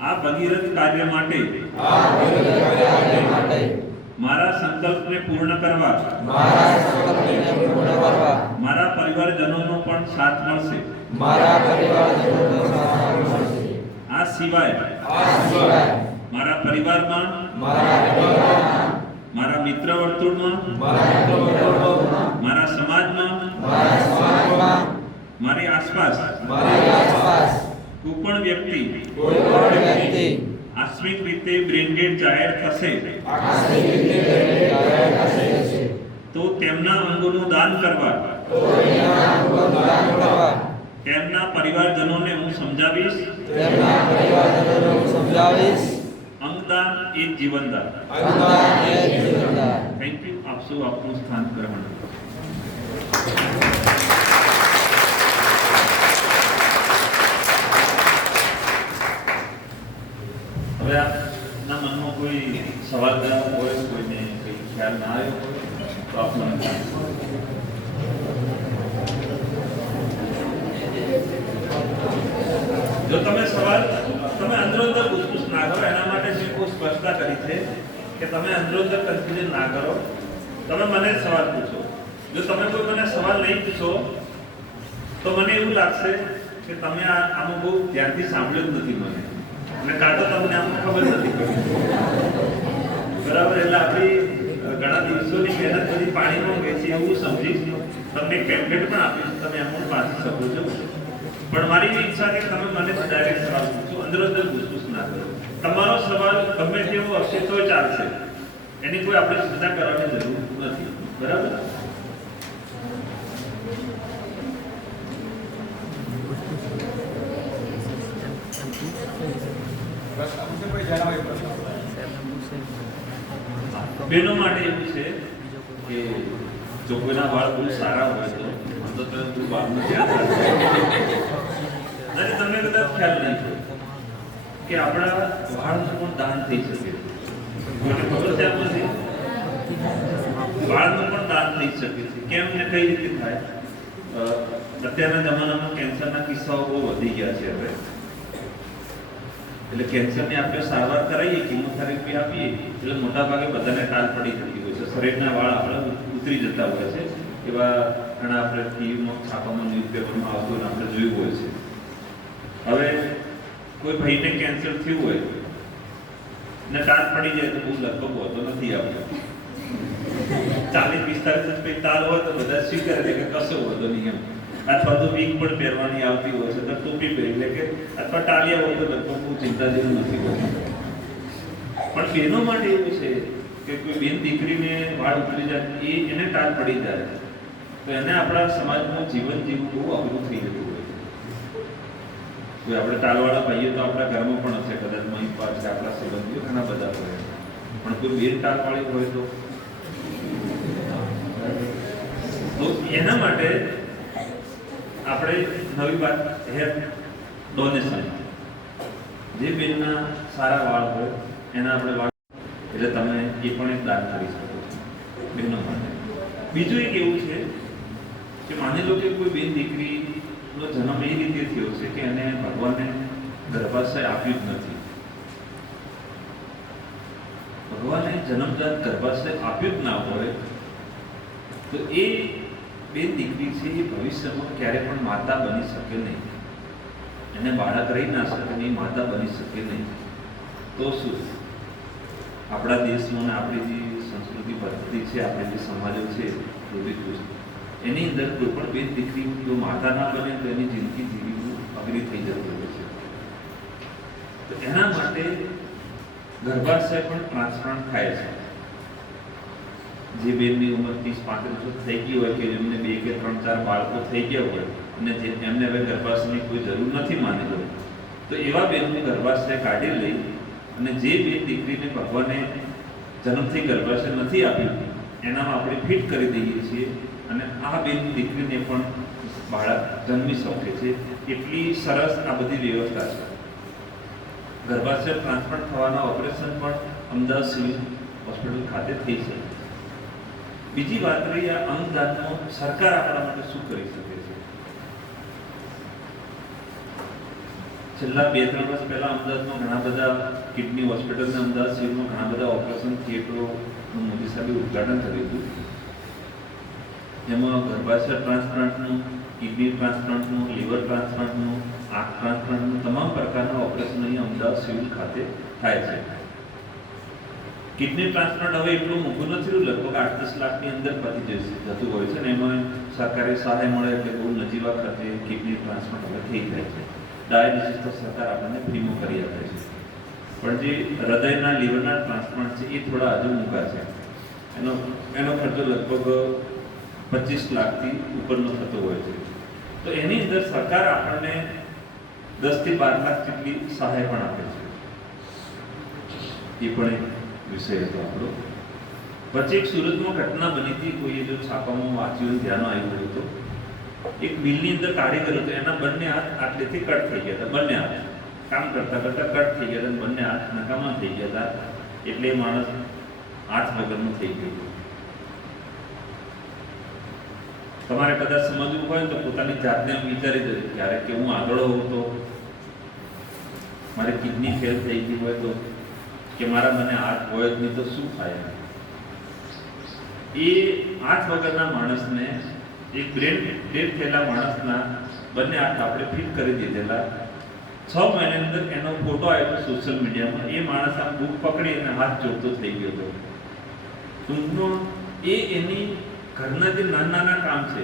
આ ભગીરથ કાર્ય માટે મારા સંકલ્પને પૂર્ણ કરવા મારા પરિવારજનોનો પણ સાથ મળશે. આ સિવાય મારા પરિવારમાં, મારા મિત્ર વર્તુળમાં, મારા સમાજમાં, મારી આસપાસ કોઈ પણ વ્યક્તિ આકસ્મિક રીતે બ્રેન ડેડ જાહેર થશે તો તેમના અંગોનું દાન કરવા તેમના પરિવારજનોને હું સમજાવીશ અંગદાન એ જીવનદાન. Thank you. આપ સૌ આપનું સ્થાન ગ્રહણ કરો. હવે આપના મનમાં કોઈ સવાલ જવાબ હોય, કોઈને કંઈ ખ્યાલ ના આવ્યો હોય તો આપ મને જો તમે સવાલ તમે અંદરોઅંદર પૂછપૂછ ના કરો, એના માટે જે બહુ સ્પષ્ટતા કરી છે કે તમે અંદરોઅંદર કન્ફ્યુઝન ના કરો, તમે મને જ સવાલ પૂછો. જો તમે કોઈ મને સવાલ નહીં પૂછો તો મને એવું લાગશે કે તમે આમાં બહુ ધ્યાનથી સાંભળ્યું જ નથી મને. અને કાં તો તમને આમ ખબર નથી પડતી, બરાબર? એટલે આપણી ઘણા દિવસોની મહેનત બધી પાણીમાં ગઈ છે એવું સમજી તમને પેમ્પલેટ પણ આપીશ, તમે એમ પણ વાંચી શકો છો. પણ મારી એવી ઈચ્છા કે તમે મને ડાયરેક્ટ સવાલ પૂછો, અંદર પૂછપૂછ ના કરો. તમારો સવાલ ગમે તેવો હશે તો ચાલશે, એની કોઈ આપણે ચિંતા કરવાની જરૂર નથી, બરાબર? બહેનો માટે એવું છે કે જો કોઈના વાળ બહુ સારા હોય તો તમે વાળનું ધ્યાન રાખો. તમને કદાચ ખ્યાલ નહીં કે આપણા વાળનું પણ દાન થઈ શકે. મને ખબર છે આપણને વાળનું પણ દાન થઈ શકે છે. કેમ ને કઈ રીતે થાય? અત્યારના જમાનામાં કેન્સરના કિસ્સાઓ બહુ વધી ગયા છે હવે. એટલે કેન્સરની આપણે સારવાર કરાવીએ, કિમોથેરાપી આપીએ, એટલે મોટા ભાગે બધાને ટાલ પડી જતી હોય છે. શરીરના વાળ આપણા ઉતરી જતા હોય છે. એવા ઘણા આપણે ટીવીમાં, છાપામાં, ન્યૂઝપેપરમાં આવતું આપણે જોયું હોય છે. હવે કોઈ ભાઈને કેન્સર થયું હોય ને ટાલ પડી જાય તો બહુ લગભગ હોતો નથી આપણે. 40-45 તાલ હોય તો બધા સ્વીકારે કે કશો હોતો નહીં એમ. અથવા તો વીક પણ પહેરવાની આવતી હોય છે તો ટોપી પહેરી લે કે અથવા ટાલિયા હોય તો લગભગ બહુ ચિંતા જેવું નથી હોતું. પણ બહેનો માટે એવું છે કે કોઈ બેન દીકરીને વાળ ઉતરી જાય, એને ટાલ પડી જાય તો એને આપણા સમાજમાં જીવન જીવવું બહુ અઘરું થઈ જતું હોય છે. કોઈ આપણે ટાલવાળા ભાઈઓ તો આપણા ઘરમાં પણ હશે, કદાચ મહી પાસે આપણા સંબંધીઓ ઘણા બધા હોય, પણ કોઈ બેન ટાલવાળી હોય તો એના માટે આપણે નવી વાત હેર ડોનેશન. જે બેનના સારા વાળ હોય એના આપણે વાળ, એટલે તમે એ પણ એક દાન કરી શકો છો બહેનો માટે. બીજું એક એવું છે કે માની લો કે કોઈ બેન દીકરીનો જન્મ એ રીતે થયો છે કે એને ભગવાને ગર્ભાશય આપ્યું જ નથી. ભગવાને જન્મજાત ગર્ભાશય આપ્યું જ ના હોય તો એ બેન દીકરી છે એ ભવિષ્યમાં ક્યારે પણ માતા બની શકે નહીં. એને બાળક રહી ના શકે નહીં, માતા બની શકે નહીં. તો શું આપણા દેશમાં આપણી જે સંસ્કૃતિ પદ્ધતિ છે, આપણે જે સમાજો છે એની અંદર કોઈ પણ બેન દીકરી જો માતા ના બને તો એની જિંદગી જીવવું અઘરી થઈ જતી હોય છે. તો એના માટે ગર્ભાશય પણ ટ્રાન્સપ્લાન્ટ થાય છે. જે બેનની ઉંમર 30-35 થઈ ગઈ હોય કે જેમને 2 કે 3-4 બાળકો થઈ ગયા હોય અને એમને હવે ગર્ભાશયની કોઈ જરૂર નથી માની લો, તો એવા બેનનું ગર્ભાશય કાઢી લઈ અને જે બેન દીકરીને ભગવાને જન્મથી ગર્ભાશય નથી આપ્યું એનામાં આપણે ફિટ કરી દઈએ છીએ અને આ બેન દીકરીને પણ બાળક જન્મી શકે છે. એટલી સરસ આ બધી વ્યવસ્થા છે. ગર્ભાશય ટ્રાન્સપ્લાન્ટ થવાના ઓપરેશન પણ અમદાવાદ સિવિલ હોસ્પિટલ ખાતે થઈ શકે. બીજી વાત રહી આ અંગદાનનો, સરકાર આપણા માટે શું કરી શકે છે? છેલ્લા 2-3 વર્ષ પહેલા અમદાવાદમાં ઘણા બધા કિડની હોસ્પિટલને અમદાવાદ સિવિલમાં ઘણા બધા ઓપરેશન થિયેટરોનું મોદી સાહેબે ઉદ્ઘાટન કર્યું હતું. એમાં ગર્ભાશય ટ્રાન્સપ્લાન્ટનું, કિડની ટ્રાન્સપ્લાન્ટનું, લીવર ટ્રાન્સપ્લાન્ટનું, આંખ ટ્રાન્સપ્લાન્ટનું તમામ પ્રકારના ઓપરેશન અહીંયા અમદાવાદ સિવિલ ખાતે થાય છે. કિડની ટ્રાન્સપ્લાન્ટ હવે એટલું મોંઘું નથી, લગભગ 8-10 લાખની અંદર પતી જતું હોય છે ને એમાં સરકારી સહાય મળે એટલે બહુ નજીવા ખર્ચે કિડની ટ્રાન્સપ્લાન્ટ હવે થઈ જાય છે. ડાયાલિસિસ તો સરકાર આપણને ફ્રીમાં કરી આપે છે. પણ જે હૃદયના, લીવરના ટ્રાન્સપ્લાન્ટ છે એ થોડા હજુ મોંઘા છે. એનો ખર્ચો લગભગ 25 લાખથી ઉપરનો થતો હોય છે. તો એની અંદર સરકાર આપણને 10-12 લાખ જેટલી સહાય પણ આપે છે. એ પણ એક વિષય હતો આપણો. પછી એક સુરતમાં ઘટના બની હતી, કોઈએ જો છાપામાં વાંચ્યું, ધ્યાન આવ્યું હોય તો એક મિલની અંદર કારીગર હતો, એના બંને હાથ આટલેથી કટ થઈ ગયા હતા. બંને હાથ કામ કરતા કરતા કટ થઈ ગયા હતા, બંને હાથ નકામા થઈ ગયા હતા. એટલે એ માણસ હાથ વગરનું થઈ ગયું. તમારે કદાચ સમજવું હોય તો પોતાની જાતને વિચારી દો ક્યારે કે હું આગળ હોઉં તો મારી કિડની ફેલ થઈ ગઈ હોય તો, કે મારા મને હાથ હોય જ નહીં તો શું થાય? એ હાથ વગરના માણસને, એક બ્રેન ડેડ થયેલા માણસના બંને હાથ આપણે ફિટ કરી દીધેલા 6 મહિનાની અંદર એનો ફોટો આવ્યો હતો સોશિયલ મીડિયામાં. એ માણસ આમ બુક પકડી અને હાથ જોડતો થઈ ગયો હતો. ટૂંકમાં એ એની ઘરના જે નાના નાના કામ છે,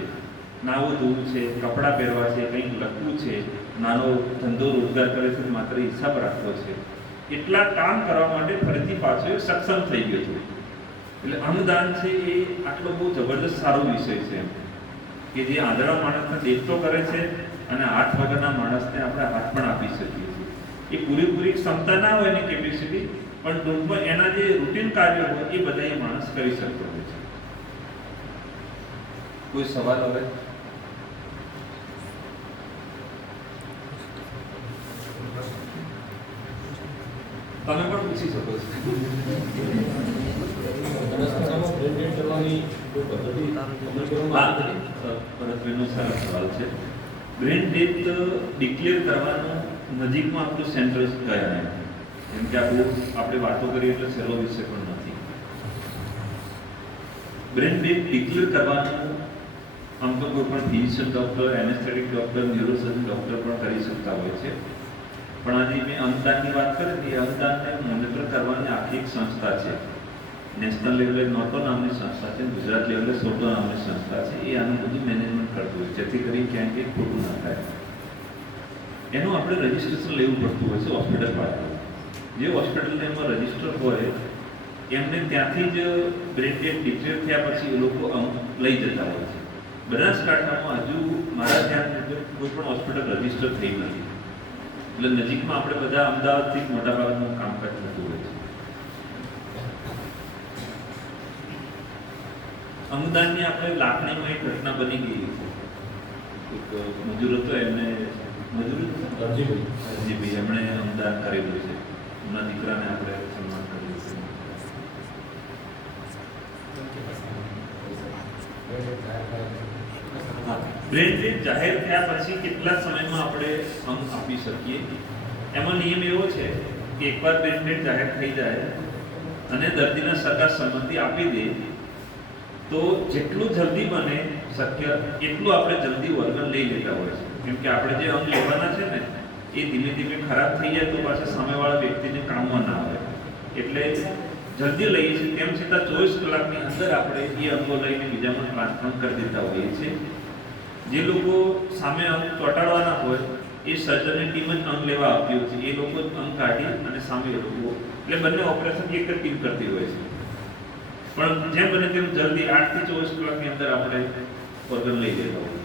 નાવું ધોવું છે, કપડાં પહેરવા છે, કંઈક લખવું છે, નાનો ધંધો રોજગાર કરે છે, માત્ર હિસાબ રાખવો છે, એટલા કામ કરવા માટે ફરીથી પાછો એ સક્ષમ થઈ ગયો હતો. એટલે અંગદાન છે એ આટલો બહુ જબરદસ્ત સારો વિષય છે કે જે આંધળા માણસને દેખતો કરે છે અને હાથ વગરના માણસને આપણે હાથ પણ આપી શકીએ છીએ. એ પૂરેપૂરી ક્ષમતા ના હોય એની કેપેસિટી, પણ ટૂંકમાં એના જે રૂટીન કાર્યો હોય એ બધા એ માણસ કરી શકતો હોય છે. કોઈ સવાલ હવે? તમે પણ પૂછી શકો છો. ભરતભાઈનો સારો સવાલ છે. બ્રેન ડેથ ડિક્લેર કરવાનું નજીકમાં આપણું સેન્ટર કયા નહીં, કેમ કે આપણે વાતો કરીએ એટલે સહેલો વિષય પણ નથી. બ્રેન ડેથ ડિક્લેર કરવાનું આમ તો કોઈ પણ physician doctor, anaesthetic doctor, neurosurgeon doctor પણ કરી શકતા હોય છે. પણ આજે મેં અંગદાનની વાત કરી, એ અંગદાનને મોનિટર કરવાની આખી એક સંસ્થા છે. નેશનલ લેવલે નોટો નામની સંસ્થા છે, ગુજરાત લેવલે સોટો નામની સંસ્થા છે. એ આનું બધું મેનેજમેન્ટ કરતું હોય, જેથી કરી ક્યાંય કંઈક ખોટું ના થાય. એનું આપણે રજિસ્ટ્રેશન લેવું પડતું હોય છે હોસ્પિટલ પાસે. જે હોસ્પિટલને એમાં રજિસ્ટર હોય એમને ત્યાંથી જ બ્રેન ડેથ ડિક્લેર થયા પછી એ લોકો લઈ જતા હોય છે. બનાસકાંઠામાં હજુ મારા ધ્યાન મુજબ કોઈ પણ હોસ્પિટલ રજિસ્ટર થઈ નથી. એટલે નજીકમાં આપણે બધા અમદાવાદથી મોટાભાગનું કામકાજ થતું હોય છે. અંગદાનની આપણે લાખણીમાં એક ઘટના બની ગઈ છે. એક મજૂર હતો, એમને હરજીભાઈ એમણે અંગદાન કરેલું છે. એમના દીકરાને આપણે સન્માન કર્યું છે. બ્રેન ડેથ જાહેર થયા પછી કેટલા સમયમાં આપણે અંગ આપી શકીએ? એમાં નિયમ એવો છે કે એકવાર બ્રેન ડેથ જાહેર થઈ જાય અને દર્દીના સગા સંબંધી આપી દે તો જેટલું જલ્દી બને શક્ય એટલું આપણે જલ્દી ઓર્ગન લઈ લેતા હોય છે. કેમ કે આપણે જે અંગ લેવાના છે ને એ ધીમે ધીમે ખરાબ થઈ જાય તો પાછા સામેવાળા વ્યક્તિને કામમાં ના આવે. એટલે જલ્દી લઈએ છીએ. તેમ છતાં 24 કલાકની અંદર આપણે એ અંગો લઈને બીજામાં ટ્રાન્સપ્લાન્ટ કરી દેતા હોઈએ છીએ. જે લોકો સામે અંગ ચોંટાડવાના હોય એ સર્જનની ટીમ જ અંગ લેવા આવતી હોય છે. એ લોકો જ અંગ કાઢી અને સામે એ લોકો, એટલે બંને ઓપરેશન એક જ ટીમ કરતી હોય છે. પણ જેમ બને તેમ જલ્દી 8 થી 24 કલાકની અંદર આપણે ઓર્ગન લઈ લેતા હોય.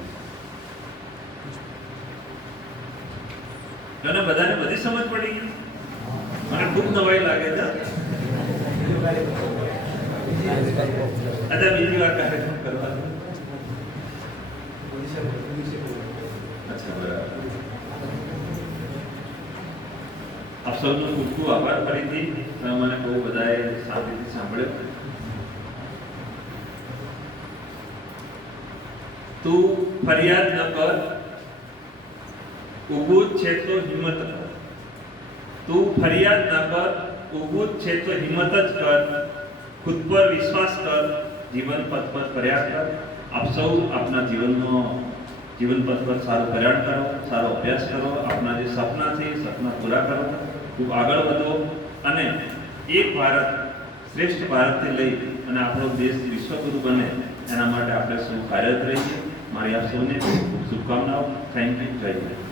અને બધાને બધી સમજ પડી ગઈ? મને ખૂબ નવાઈ લાગે છે. બીજી વાર કાર્યક્રમ કરવાનો. અચ્છા, બરાબર. આપ સૌનો ખૂબ ખૂબ આભાર. ફરીથી મને બહુ બધાએ શાંતિથી સાંભળ્યો. તું ફરિયાદ ન કર, ઊભું જ છે તો હિંમત કર. તું ફરિયાદ ન કર, ઊભું જ છે તો હિંમત જ કર. ખુદ પર વિશ્વાસ કર, જીવન પથ પર પ્રયાસ કર. આપ સૌ આપના જીવન પથ પર સારું પ્રયાણ કરો, સારો અભ્યાસ કરો. આપના જે સપના છે એ સપના પૂરા કરો, ખૂબ આગળ વધો અને એક ભારત શ્રેષ્ઠ ભારતથી લઈ અને આપણો દેશ વિશ્વગુરુ બને એના માટે આપણે સૌ કાર્યરત રહીએ. મારી આપ સૌને ખૂબ શુભકામનાઓ. Thank you. જય હિન્દ.